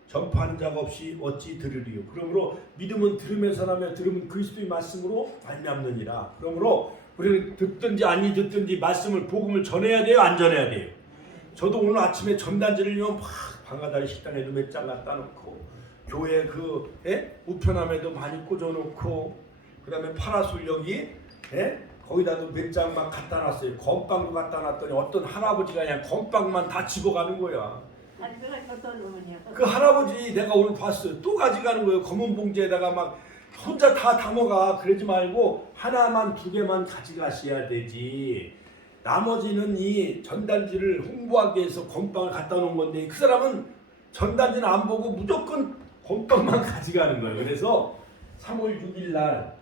전파하는 자가 없이 어찌 들으리요. 그러므로 믿음은 들으면서 나며 들으면 그리스도의 말씀으로 말미암느니라. 그러므로 우리는 듣든지 아니 듣든지 말씀을 복음을 전해야 돼요, 안 전해야 돼요? 저도 오늘 아침에 전단지를 막 방가다리 식당에도 몇 장 갖다 놓고 교회 우편함에도 많이 꽂아놓고 그 다음에 파라솔 여기 거기다도 몇 장 막 갖다 놨어요. 건빵도 갖다 놨더니 어떤 할아버지가 그냥 건빵만 다 집어가는 거야. 그 할아버지 내가 오늘 봤어요. 또 가져가는 거예요. 검은 봉지에다가 막 혼자 다 담아가. 그러지 말고 하나만 두 개만 가져가셔야 되지. 나머지는 이 전단지를 홍보하기 위해서 건빵을 갖다 놓은 건데 그 사람은 전단지는 안 보고 무조건 건빵만 가져가는 거예요. 그래서 3월 6일 날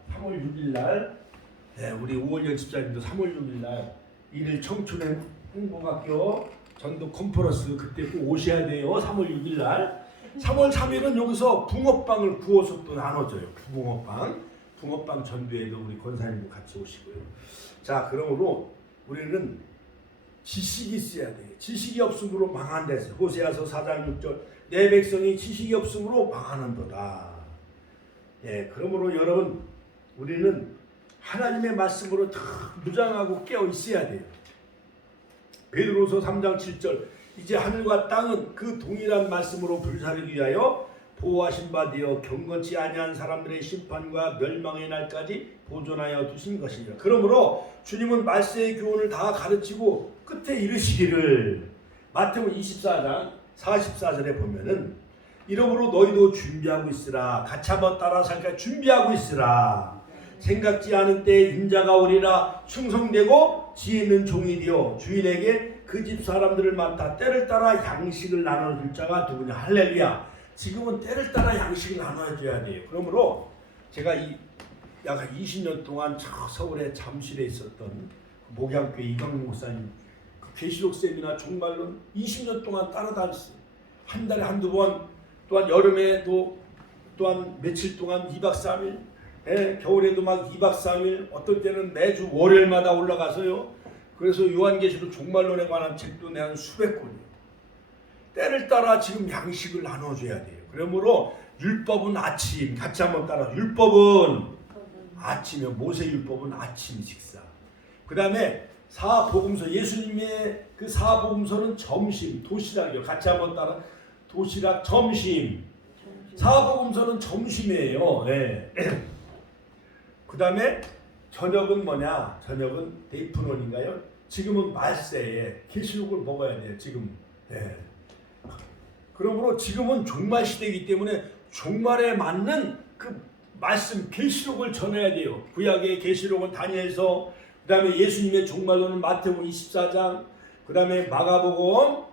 우리 우월련 집사님도 3월 6일 날 일일 청춘의 홍보학교 전도 컨퍼런스 그때 꼭 오셔야 돼요. 3월 6일 날. 3월 3일은 여기서 붕어빵을 구워서 또 나눠줘요. 붕어빵 전도에도 우리 권사님도 같이 오시고요. 자, 그러므로 우리는 지식이 있어야 돼요. 지식이 없으므로 망한다. 호세아서 4장 6절 내 백성이 지식이 없으므로 망하는도다. 그러므로 여러분 우리는 하나님의 말씀으로 다 무장하고 깨어 있어야 돼요. 베드로서 3장 7절 이제 하늘과 땅은 그 동일한 말씀으로 불사르기 위하여 보호하신 바 되어 경건치 아니한 사람들의 심판과 멸망의 날까지 보존하여 두신 것이니라. 그러므로 주님은 말세의 교훈을 다 가르치고 끝에 이르시기를 마태복음 24장 44절에 보면은 이러므로 너희도 준비하고 있으라. 같이 한번 따라서 할까요? 준비하고 있으라. 생각지 않은 때에 인자가 오리라. 충성되고 지혜 있는 종이 되어 주인에게 그 집 사람들을 맡아 때를 따라 양식을 나눠줄 자가 누구냐. 할렐루야. 지금은 때를 따라 양식을 나눠줘야 돼요. 그러므로 제가 약 20년 동안 서울의 잠실에 있었던 목양교회 이광 목사님 계시록 세미나 종말론 20년 동안 따라다녔어요. 한 달에 한두 번, 또한 여름에도 또한 며칠 동안 2박 3일, 겨울에도 막 2박 3일, 어떤 때는 매주 월요일마다 올라가서요. 그래서 요한계시록 종말론에 관한 책도 내한 수백 권이요. 때를 따라 지금 양식을 나눠줘야 돼요. 그러므로 율법은 아침, 같이 한번 따라. 율법은 아침이요. 모세율법은 아침 식사. 그 다음에 사복음서, 예수님의 그 사복음서는 점심, 도시락이요. 같이 한번 따라. 도시락, 점심. 사복음서는 점심이에요. 네. 그 다음에 저녁은 뭐냐? 저녁은 데이프논인가요? 지금은 말세에 계시록을 먹어야 돼요. 지금. 네. 그러므로 지금은 종말 시대이기 때문에 종말에 맞는 그 말씀 계시록을 전해야 돼요. 구약의 계시록은 다니엘서, 그 다음에 예수님의 종말론은 마태복음 24장, 그 다음에 마가복음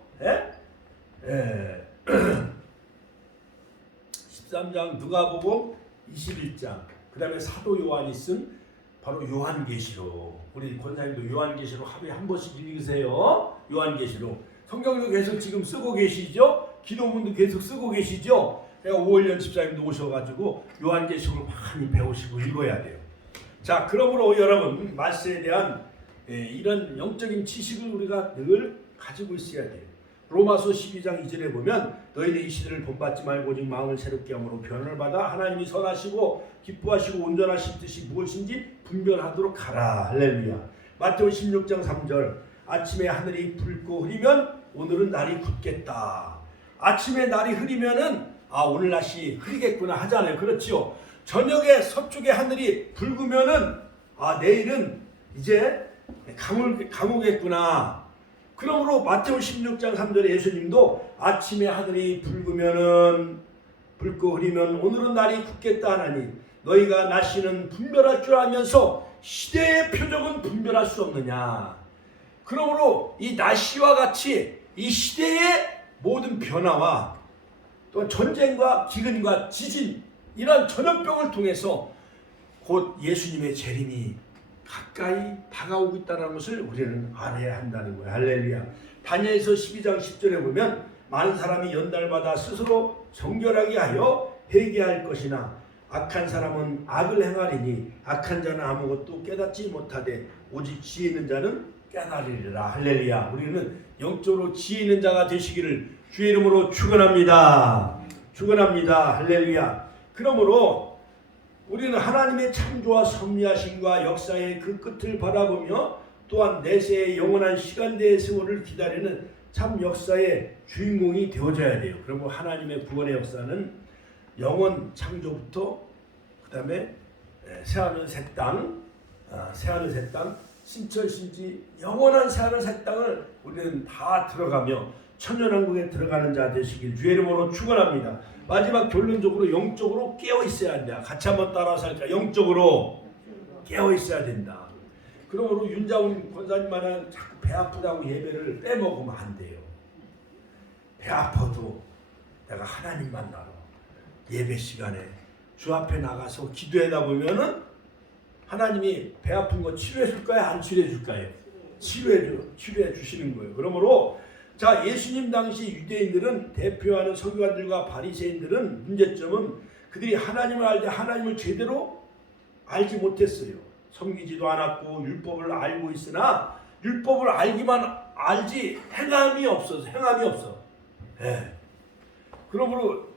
13장, 누가복음 21장, 그 다음에 사도 요한이 쓴 바로 요한계시록. 우리 권사님도 요한계시록 하루에 한 번씩 읽으세요. 요한계시록. 성경도 계속 지금 쓰고 계시죠? 기도문도 계속 쓰고 계시죠? 내가 5월년 집사님도 오셔가지고 요한계시록을 많이 배우시고 읽어야 돼요. 자, 그러므로 여러분 말세에 대한 이런 영적인 지식을 우리가 늘 가지고 있어야 돼요. 로마서 12장 2절에 보면 너희는 이 시대를 본받지 말고 오직 마음을 새롭게 함으로 변화를 받아 하나님이 선하시고 기뻐하시고 온전하신 뜻이 무엇인지 분별하도록 하라. 할렐루야. 마태복음 16장 3절 아침에 하늘이 붉고 흐리면 오늘은 날이 굳겠다. 아침에 날이 흐리면은 오늘 날씨 흐리겠구나 하잖아요. 그렇죠? 저녁에 서쪽에 하늘이 붉으면은 내일은 이제 가무겠구나. 그러므로 마태복음 16장 3절에 예수님도 아침에 하늘이 붉고 흐리면 오늘은 날이 굳겠다 하나니 너희가 날씨는 분별할 줄 알면서 시대의 표적은 분별할 수 없느냐. 그러므로 이 날씨와 같이 이 시대의 모든 변화와 또 전쟁과 기근과 지진 이런 전염병을 통해서 곧 예수님의 재림이 가까이 다가오고 있다는 것을 우리는 알아야 한다는 거예요. 할렐루야. 다니엘서 12장 10절에 보면 많은 사람이 연달마다 스스로 정결하게 하여 회개할 것이나 악한 사람은 악을 행하리니 악한 자는 아무것도 깨닫지 못하되 오직 지혜 있는 자는 깨달으리라. 할렐루야. 우리는 영적으로 지혜 있는 자가 되시기를 주의 이름으로 축원합니다. 축원합니다. 할렐루야. 그러므로 우리는 하나님의 창조와 섭리하심과 역사의 그 끝을 바라보며 또한 내세의 영원한 시간대의 세월을 기다리는 참 역사의 주인공이 되어져야 돼요. 그러므로 하나님의 구원의 역사는 영원 창조부터 그 다음에 새하늘 새 땅, 새하늘 새 땅, 신천신지 영원한 새하늘 새 땅을 우리는 다 들어가며 천년왕국에 들어가는 자 되시길 주의 이름으로 축원합니다. 마지막 결론적으로 영적으로 깨어 있어야 한다. 같이 한번 따라서 할까? 영적으로 깨어 있어야 된다. 그러므로 윤자훈 권사님만은 자꾸 배 아프다고 예배를 빼먹으면 안 돼요. 배 아파도 내가 하나님 만나러 예배 시간에 주 앞에 나가서 기도하다 보면은 하나님이 배 아픈 거 치료해 줄까요? 안 치료해 줄까요? 치료해 주시는 거예요. 그러므로 자, 예수님 당시 유대인들은 대표하는 서기관들과 바리새인들은 문제점은 그들이 하나님을 알되 하나님을 제대로 알지 못했어요. 섬기지도 않았고 율법을 알고 있으나 율법을 알기만 알지 행함이 없어. 그러므로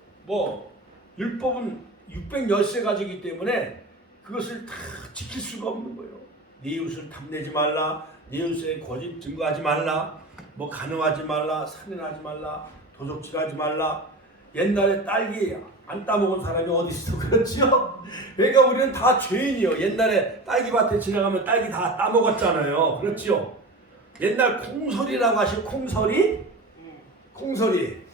율법은 613가지이기 때문에 그것을 다 지킬 수가 없는 거예요. 네 이웃을 탐내지 말라, 네 이웃의 거짓 증거하지 말라, 간음하지 말라, 살인하지 말라, 도적질하지 말라. 옛날에 딸기 안 따먹은 사람이 어디 있어? 그렇지요? 그러니까 우리는 다 죄인이요. 옛날에 딸기밭에 지나가면 딸기 다 따먹었잖아요. 그렇지요? 옛날 콩설이라고 하시고 콩설이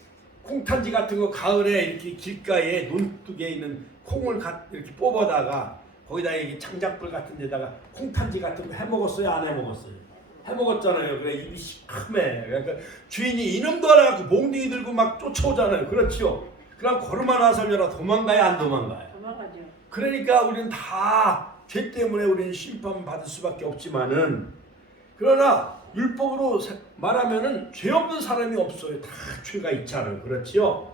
콩탄지 같은 거 가을에 이렇게 길가에 논둑에 있는 콩을 이렇게 뽑아다가 거기다 이게 장작불 같은 데다가 콩탄지 같은 거 해먹었어요? 안 해먹었어요? 해먹었잖아요. 그래 입이 시커매. 그러니까 주인이 이놈도 안 하고 몽둥이 들고 막 쫓아오잖아요. 그렇죠? 그럼 걸음하나 살려라 도망가요? 안 도망가요? 도망가죠. 그러니까 우리는 다 죄 때문에 우리는 심판 받을 수밖에 없지만은 그러나 율법으로 말하면은 죄 없는 사람이 없어요. 다 죄가 있잖아요. 그렇지요?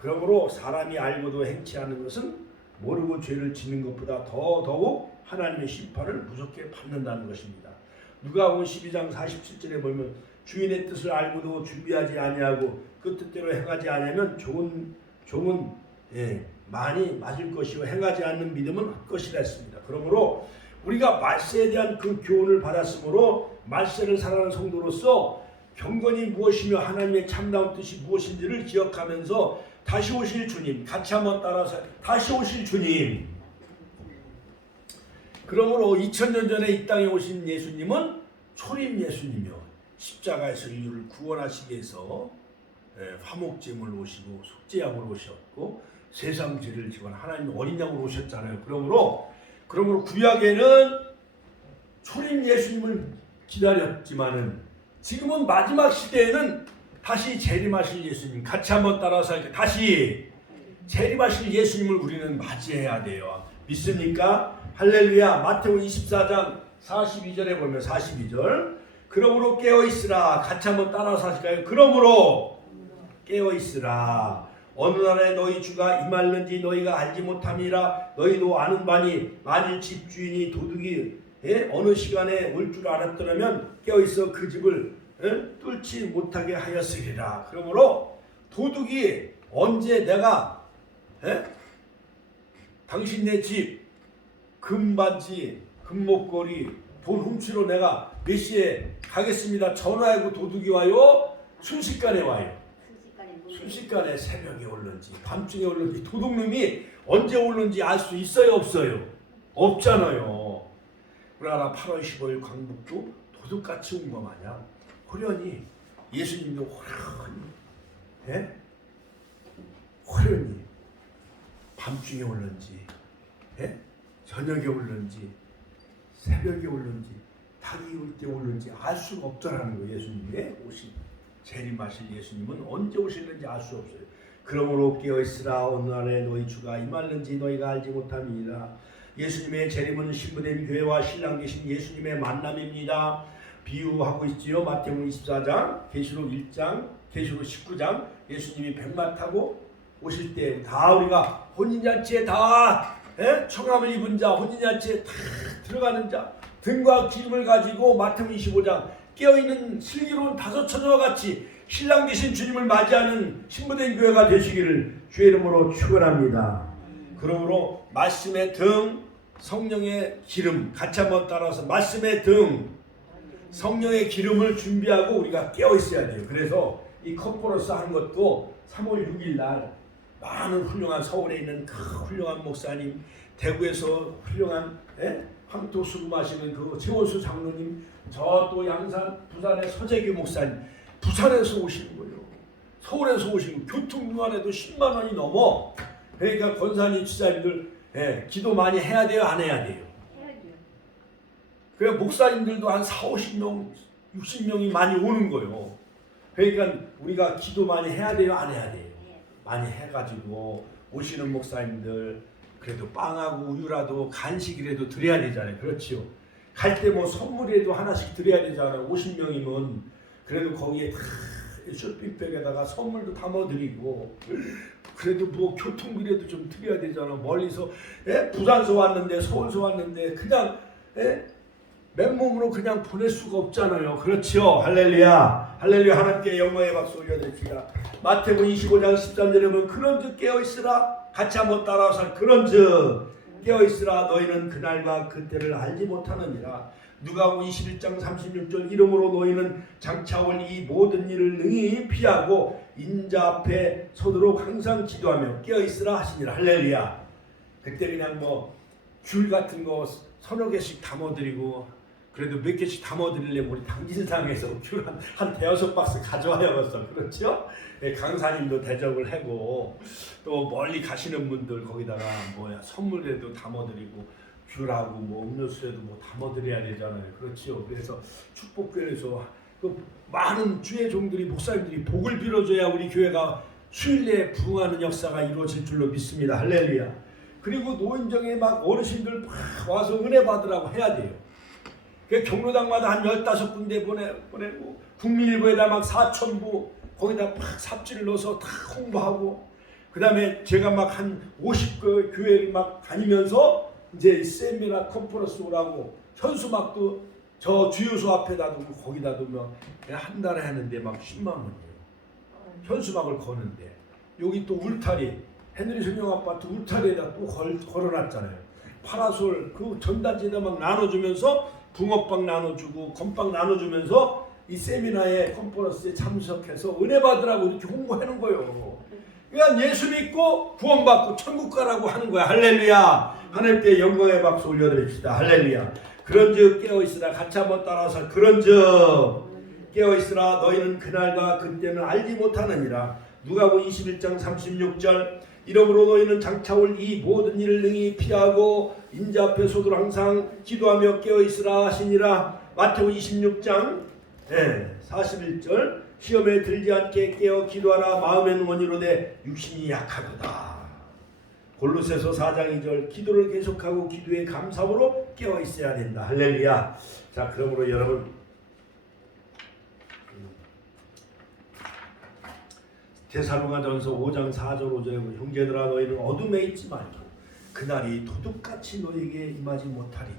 그러므로 사람이 알고도 행치 않는 것은 모르고 죄를 짓는 것보다 더더욱 하나님의 심판을 무섭게 받는다는 것입니다. 누가복음 12장 47절에 보면 주인의 뜻을 알고도 준비하지 아니하고 그 뜻대로 행하지 않으면 종은 많이 맞을 것이요 행하지 않는 믿음은 헛것이라 했습니다. 그러므로 우리가 말세에 대한 그 교훈을 받았으므로 말세를 살아가는 성도로서 경건이 무엇이며 하나님의 참다운 뜻이 무엇인지를 기억하면서 다시 오실 주님, 같이 한번 따라서 다시 오실 주님. 그러므로 2000년 전에 이 땅에 오신 예수님은 초림 예수님이요, 십자가에서 인류를 구원하시기 위해서 화목제물로 오시고 속죄양으로 오셨고 세상 죄를 지고 하나님 어린 양으로 오셨잖아요. 그러므로 구약에는 초림 예수님을 기다렸지만은 지금은 마지막 시대에는 다시 재림하실 예수님, 같이 한번 따라서 다시 재림하실 예수님을 우리는 맞이해야 돼요. 믿습니까? 할렐루야. 마태복음 24장 42절에 보면 42절. 그러므로 깨어있으라. 같이 한번 따라서 하실까요? 그러므로 깨어있으라. 어느 날에 너희 주가 임할는지 너희가 알지 못함이라. 너희도 아는 바니 만일 집주인이 도둑이 어느 시간에 올 줄 알았더라면 깨어있어 그 집을 뚫지 못하게 하였으리라. 그러므로 도둑이 언제 내가 당신네 집 금반지 금목걸이 돈 훔치러 내가 몇 시에 가겠습니다 전화하고 도둑이 와요? 순식간에 와요. 순식간에 새벽에 올는지 밤중에 올는지 도둑놈이 언제 올는지 알 수 있어요 없어요? 없잖아요. 그러나 8월 15일 광복도 도둑같이 온 거 마냥 호련히 예수님도 호련히 밤중에 올는지 저녁에 올는지 새벽에 올는지 달이 올 때 올는지 알 수가 없더라는 거예요. 예수님의 오신 재림하실 예수님은 언제 오실는지 알 수 없어요. 그러므로 깨어있으라. 어느 날에 너희 주가 임할는지 너희가 알지 못함이니라. 예수님의 재림은 신부된 교회와 신랑 되신 예수님의 만남입니다. 비유하고 있지요. 마태복음 24장, 계시록 1장, 계시록 19장 예수님이 백마 타고 오실 때 다 우리가 혼인잔치에 다 청함을 입은 자, 혼인잔치에 다 들어가는 자, 등과 기름을 가지고 마태복음 25장 깨어있는 슬기로운 다섯 처녀와 같이 신랑 되신 주님을 맞이하는 신부된 교회가 되시기를 주의 이름으로 축원합니다. 그러므로 말씀의 등, 성령의 기름, 같이 한번 따라서 말씀의 등, 성령의 기름을 준비하고 우리가 깨어있어야 돼요. 그래서 이 컨퍼런스 하는 것도 3월 6일 날 많은 훌륭한 서울에 있는 그 훌륭한 목사님, 대구에서 훌륭한 황토 수금하시는 그 최원수 장로님, 저 또 양산 부산의 서재규 목사님, 부산에서 오시는 거예요. 서울에서 오시는 교통비만해도 10만 원이 넘어. 그러니까 권사님, 지사님들 기도 많이 해야 돼요, 안 해야 돼요? 해야죠. 그래 목사님들도 한 40-50명, 60명이 많이 오는 거예요. 그러니까 우리가 기도 많이 해야 돼요, 안 해야 돼요? 많이 해가지고 오시는 목사님들 그래도 빵하고 우유라도 간식이라도 드려야 되잖아요. 그렇지요. 갈 때 뭐 선물이라도 하나씩 드려야 되잖아요. 50명이면 그래도 거기에 다 쇼핑백에다가 선물도 담아드리고 그래도 뭐 교통비라도 좀 드려야 되잖아. 멀리서 부산서 왔는데 서울서 왔는데 그냥 맨몸으로 그냥 보낼 수가 없잖아요. 그렇죠. 할렐루야. 할렐루야. 하나님께 영광의 박수 올려드립시다. 마태복음 25장 13절에 보면 그런즉 깨어있으라. 같이 한번 따라서 그런즉 깨어있으라. 너희는 그날과 그때를 알지 못하느니라. 누가복음 21장 36절 이러므로 너희는 장차 올 이 모든 일을 능히 피하고 인자 앞에 서도록 항상 기도하며 깨어있으라 하시니라. 할렐루야. 그때 그냥 뭐 귤 같은 거 서너 개씩 담아드리고 그래도 몇 개씩 담아드리려면 우리 당진상에서 귤 한 대여섯 박스 가져와야겠어. 그렇죠? 강사님도 대접을 하고 또 멀리 가시는 분들 거기다가 선물에도 담아드리고 귤하고 음료수에도 담아드려야 되잖아요. 그렇죠? 그래서 축복교회에서 그 많은 주의 종들이 목사님들이 복을 빌어줘야 우리 교회가 수일내에 부흥하는 역사가 이루어질 줄로 믿습니다. 할렐루야. 그리고 노인정에 막 어르신들 막 와서 은혜 받으라고 해야 돼요. 그 경로당마다 한 15군데 보내고 국민일보에다 막 4,000부 거기다 막 삽질을 넣어서 다 홍보하고 그 다음에 제가 막 한 50그 교회를 막 다니면서 이제 세미나 컨퍼런스 오라고 현수막도 저 주유소 앞에다 두고 거기다 두면 한 달에 하는데 막 10만 원이에요. 현수막을 거는데 여기 또 울타리 헤너리 성령 아파트 울타리에다 또 걸어놨잖아요. 파라솔 그 전단지에다 막 나눠주면서 붕어빵 나눠주고 건빵 나눠주면서 이 세미나에 컨퍼런스에 참석해서 은혜 받으라고 이렇게 홍보하는 거예요. 그러니까 예수 믿고 구원받고 천국 가라고 하는 거야. 할렐루야. 하나님께 영광의 박수 올려드립시다. 할렐루야. 그런즉 깨어있으라. 같이 한번 따라서 그런즉 깨어있으라. 너희는 그날과 그때는 알지 못하느니라. 누가복음 21장 36절 이러므로 너희는 장차 올 이 모든 일을 능히 피하고 인자 앞에 서도록 항상 기도하며 깨어있으라 하시니라. 마태복음 26장 41절 시험에 들지 않게 깨어 기도하라. 마음에는 원이로되 육신이 약하도다. 골로새서 4장 2절 기도를 계속하고 기도의 감사함으로 깨어 있어야 된다. 할렐루야. 자, 그러므로 여러분 데살로니가전서 5장 4절 5절에 형제들아 너희는 어둠에 있지 말고 그날이 도둑같이 너희에게 임하지 못하리니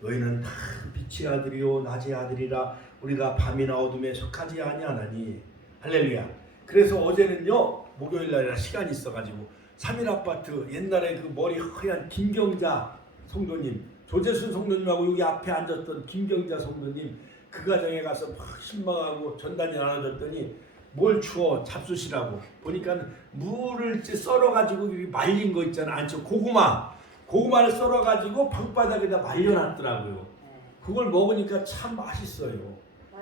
너희는 다 빛의 아들이요 낮의 아들이라 우리가 밤이나 어둠에 속하지 아니하나니. 할렐루야. 그래서 어제는요 목요일날이라 시간이 있어가지고 3일 아파트 옛날에 그 머리 허연 김경자 성도님 조재순 성도님하고 여기 앞에 앉았던 김경자 성도님 그 가정에 가서 막 신방하고 전단지 나눠줬더니 뭘 주워 잡수시라고 보니까 물을 썰어가지고 말린 거 있잖아. 안쪽 고구마를 썰어가지고 방바닥에다 말려놨더라고요. 그걸 먹으니까 참 맛있어요.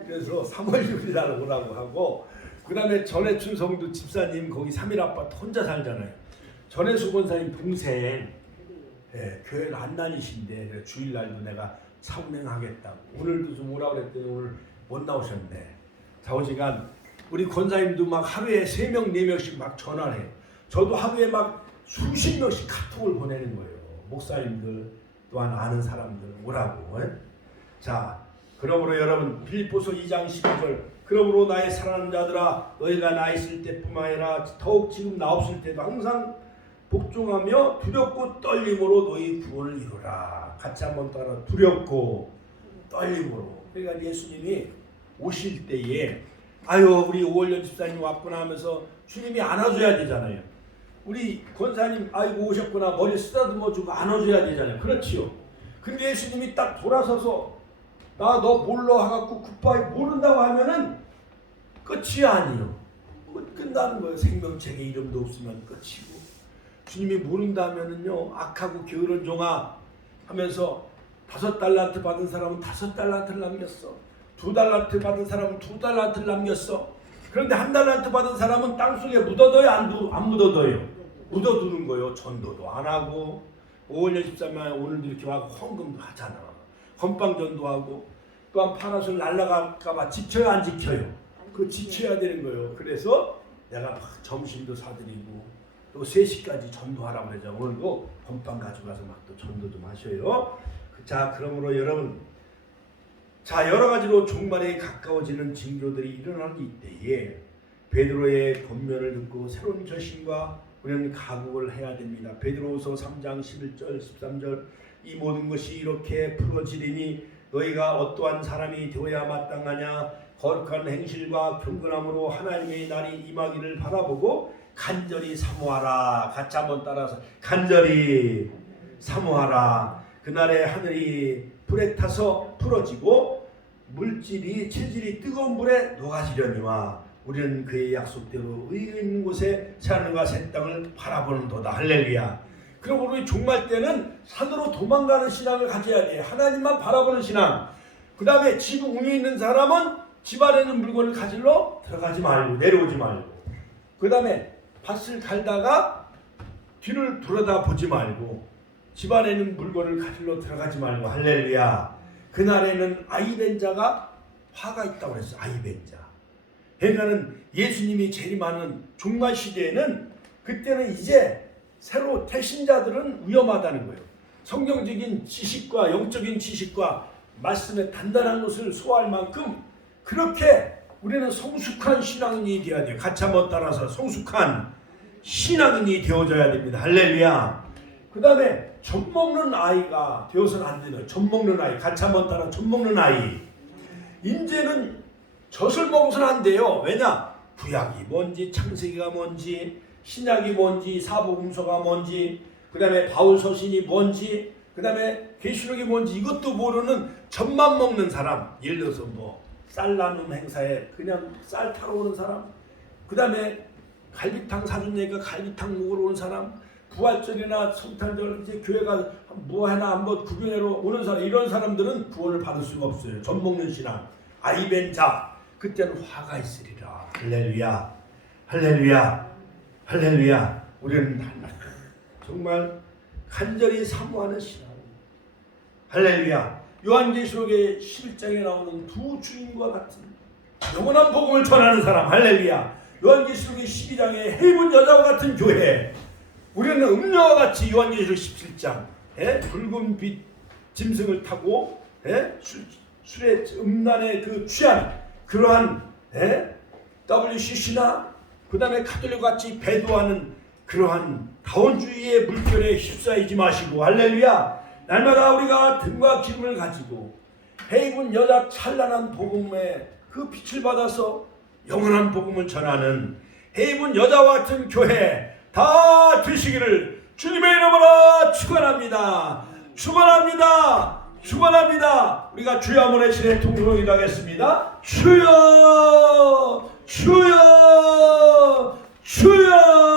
그래서 3월 6일날 오라고 하고 그 다음에 전해춘 성도 집사님 거기 3일 아파트 혼자 살잖아요. 전해수 권사님 동생 교회를 안 다니신데 주일날도 내가 참명하겠다고 오늘도 좀 오라고 그랬더니 오늘 못 나오셨네. 좌우지간 우리 권사님도 막 하루에 3명 4명씩 막 전화를 해요. 저도 하루에 막 수십 명씩 카톡을 보내는 거예요. 목사님들 또한 아는 사람들 오라고. 자, 그러므로 여러분 빌립보서 2장 12절 그러므로 나의 사랑하는 자들아 너희가 나 있을 때뿐만 아니라 더욱 지금 나 없을 때도 항상 복종하며 두렵고 떨림으로 너희 구원을 이루라. 같이 한번 따라 두렵고 떨림으로. 그러니까 예수님이 오실 때에 아유 우리 오월년 집사님 왔구나 하면서 주님이 안아줘야 되잖아요. 우리 권사님 아이고 오셨구나 머리 쓰다듬어주고 안아줘야 되잖아요. 그렇지요. 근데 예수님이 딱 돌아서서 나 너 몰라 하갖고 굿바이 모른다고 하면은 끝이 아니요. 끝나는 거예요. 생명책에 이름도 없으면 끝이고 주님이 모른다면은요 악하고 게으른 종아 하면서 5달란트 받은 사람은 5달란트를 남겼어. 2달란트 받은 사람은 2달란트를 남겼어. 그런데 1달란트 받은 사람은 땅속에 묻어둬요? 안 묻어둬요? 묻어두는 거예요. 전도도 안 하고 5월 13일 오늘도 이렇게 와서 헌금도 하잖아. 헌빵전도 하고 또한 파라솔 날아갈까봐 지켜요? 안 지켜요? 그 지켜야 되는 거예요. 그래서 내가 막 점심도 사드리고 또 3시까지 전도하라고 그러죠. 오늘도 헌빵 가지고 가서 막 또 전도 좀 하셔요. 자, 그러므로 여러분 자 여러 가지로 종말에 가까워지는 징조들이 일어나는 이때에 베드로의 권면을 듣고 새로운 결심과 우리는 각오를 해야 됩니다. 베드로후서 3장 11절 13절 이 모든 것이 이렇게 풀어지리니 너희가 어떠한 사람이 되어야 마땅하냐 거룩한 행실과 경건함으로 하나님의 날이 임하기를 바라보고 간절히 사모하라. 같이 한번 따라서 간절히 사모하라. 그날에 하늘이 불에 타서 풀어지고 물질이 체질이 뜨거운 물에 녹아지려니와 우리는 그의 약속대로 의의 있는 곳에 하늘과 새 땅을 바라보는도다. 할렐루야. 그럼 우리 종말 때는 산으로 도망가는 신앙을 가져야 돼. 하나님만 바라보는 신앙. 그 다음에 집 위에 있는 사람은 집 안에 있는 물건을 가지러 들어가지 말고 내려오지 말고 그 다음에 밭을 갈다가 뒤를 돌아다보지 말고 집 안에 있는 물건을 가지러 들어가지 말고. 할렐루야. 그날에는 아이벤자가 화가 있다고 그랬어. 아이벤자. 그러니까는 예수님이 재림하는 종말 시대에는 그때는 이제 새로 태신자들은 위험하다는 거예요. 성경적인 지식과 영적인 지식과 말씀의 단단한 것을 소화할 만큼 그렇게 우리는 성숙한 신앙인이 되어야 돼요. 같이 한번 따라서 성숙한 신앙인이 되어져야 됩니다. 할렐루야. 그 다음에 젖먹는 아이가 되어서는 안 되는 젖먹는 아이. 같이 한번 따라 젖먹는 아이. 이제는 젖을 먹어서는 안 돼요. 왜냐? 구약이 뭔지 창세기가 뭔지 신약이 뭔지 사복음서가 뭔지 그 다음에 바울서신이 뭔지 그 다음에 계시록이 뭔지 이것도 모르는 젖만 먹는 사람. 예를 들어서 뭐 쌀 나눔 행사에 그냥 쌀 타러 오는 사람, 그 다음에 갈비탕 사준다니까 갈비탕 먹으러 오는 사람, 부활절이나 성탄절 이제 교회가 뭐 하나 한번 구경하러 오는 사람, 이런 사람들은 구원을 받을 수가 없어요. 젖 먹는 신앙. 아이벤자. 그때는 화가 있으리라. 할렐루야. 할렐루야. 할렐루야. 우리는 정말 간절히 사모하는 신앙. 할렐루야. 요한계시록의 11장에 나오는 두 주인과 같은 영원한 복음을 전하는 사람. 할렐루야. 요한계시록의 12장에 헤이븐 여자와 같은 교회. 우리는 음녀와 같이 요한계시록 17장 붉은 빛 짐승을 타고 술의 음란에 그 취한 그러한 WCC나 그 다음에 카톨릭 같이 배도하는 그러한 다원주의의 물결에 휩싸이지 마시고 할렐루야. 날마다 우리가 등과 기름을 가지고 헤이븐 여자 찬란한 복음의 그 빛을 받아서 영원한 복음을 전하는 헤이븐 여자와 같은 교회 다 되시기를 주님의 이름으로 축원합니다. 축원합니다. 축원합니다. 우리가 주여 한번 외치는 통성으로 기도하겠습니다. 주여 주여 주여.